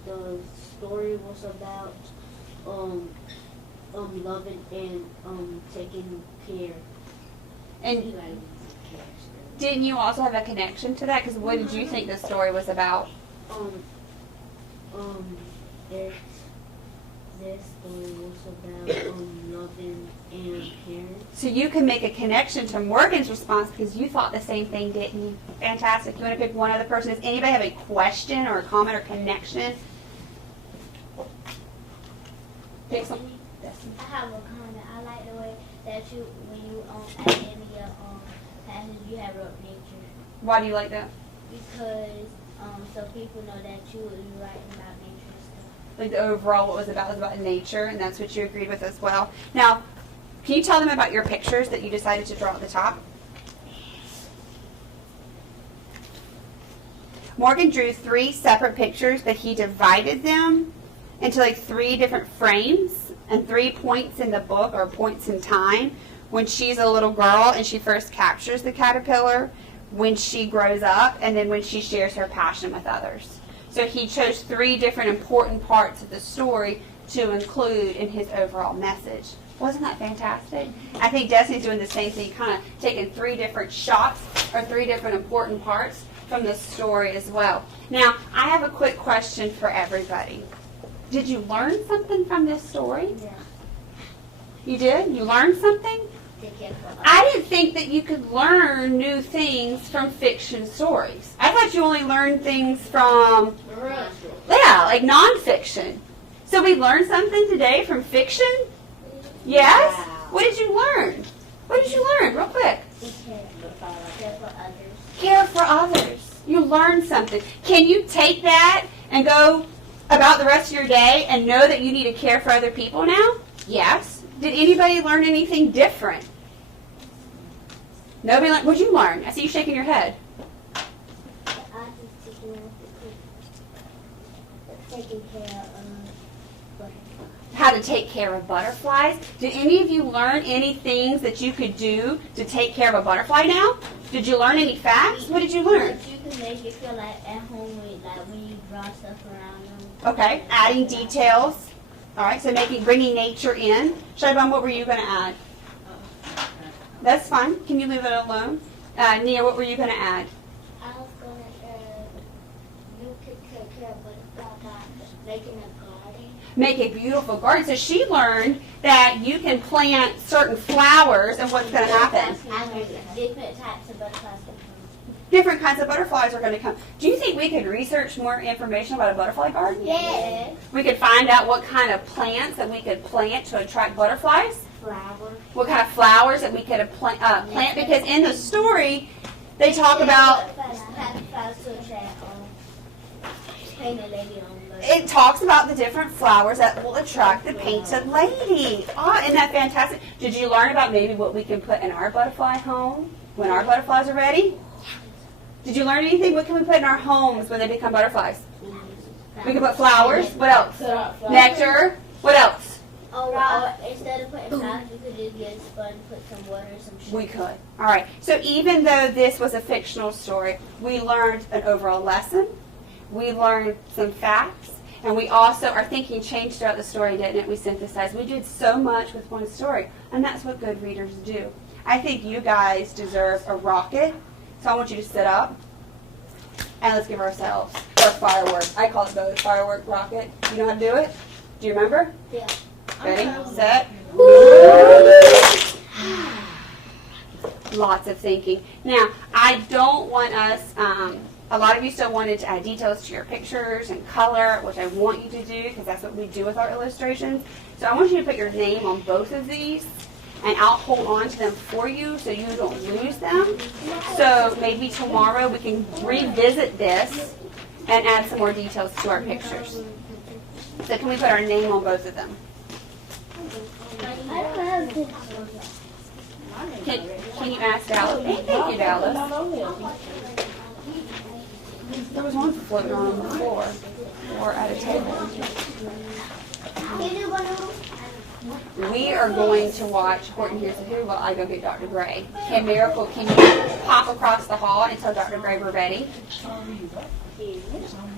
the story was about loving and taking care. And didn't you also have a connection to that? Because what did you think the story was about? This story was about loving and caring. So you can make a connection to Morgan's response because you thought the same thing, didn't you? Fantastic. You want to pick one other person? Does anybody have a question or a comment or connection? Pick some. I have a comment. I like the way that when you at the end of your passage, you have wrote nature. Why do you like that? Because so people know that you were writing about nature and stuff. Like the overall, what was about nature, and that's what you agreed with as well. Now, can you tell them about your pictures that you decided to draw at the top? Morgan drew 3 separate pictures, but he divided them into like 3 different frames and 3 points in the book, or points in time, when she's a little girl and she first captures the caterpillar, when she grows up, and then when she shares her passion with others. So he chose 3 different important parts of the story to include in his overall message. Wasn't that fantastic? I think Destiny's doing the same thing, kind of taking 3 different shots or 3 different important parts from the story as well. Now, I have a quick question for everybody. Did you learn something from this story? Yeah. You did? You learned something? I didn't think that you could learn new things from fiction stories. I thought you only learned things from, like nonfiction. So we learned something today from fiction? Yes? Wow. What did you learn? What did you learn? Real quick. Care for others. Care for others. You learned something. Can you take that and go about the rest of your day and know that you need to care for other people now? Yes. Did anybody learn anything different? Nobody learned. What did you learn? I see you shaking your head. Taking care of butterflies. How to take care of butterflies. Did any of you learn any things that you could do to take care of a butterfly now? Did you learn any facts? What did you learn? You can make it feel like at home, like when you draw stuff around them. Okay, adding details. All right, so bringing nature in. Shaibon, what were you going to add? That's fine. Can you leave it alone? Nia, what were you going to add? I was going to, you could take care of butterflies by making a garden. Make a beautiful garden. So she learned that you can plant certain flowers and what's going to happen? Different types of butterflies. Different kinds of butterflies are going to come. Do you think we could research more information about a butterfly garden? Yes. We could find out what kind of plants that we could plant to attract butterflies? Flowers. What kind of flowers that we could plant? Because in the story, they talk about... It talks about the different flowers that will attract the painted lady. Oh, isn't that fantastic? Did you learn about maybe what we can put in our butterfly home when our butterflies are ready? Did you learn anything? What can we put in our homes when they become butterflies? We can put flowers. What else? Nectar. What else? Instead of putting flowers, we could just get spun, put some water, some sugar. We could. All right. So even though this was a fictional story, we learned an overall lesson. We learned some facts. And we also, our thinking changed throughout the story, didn't it? We synthesized. We did so much with one story. And that's what good readers do. I think you guys deserve a rocket. So I want you to sit up, and let's give ourselves a firework. I call it the firework rocket. You know how to do it? Do you remember? Yeah. Ready, set. Lots of thinking. Now, I don't want us, a lot of you still wanted to add details to your pictures and color, which I want you to do, because that's what we do with our illustrations. So I want you to put your name on both of these. And I'll hold on to them for you so you don't lose them. So maybe tomorrow we can revisit this and add some more details to our pictures. So can we put our name on both of them? Can you ask Dallas? Thank you, Dallas. There was one floating on the floor or at a table. We are going to watch Horton Hears a Who while I go get Dr. Gray. Okay, Miracle, can you pop across the hall and tell Dr. Gray we're ready?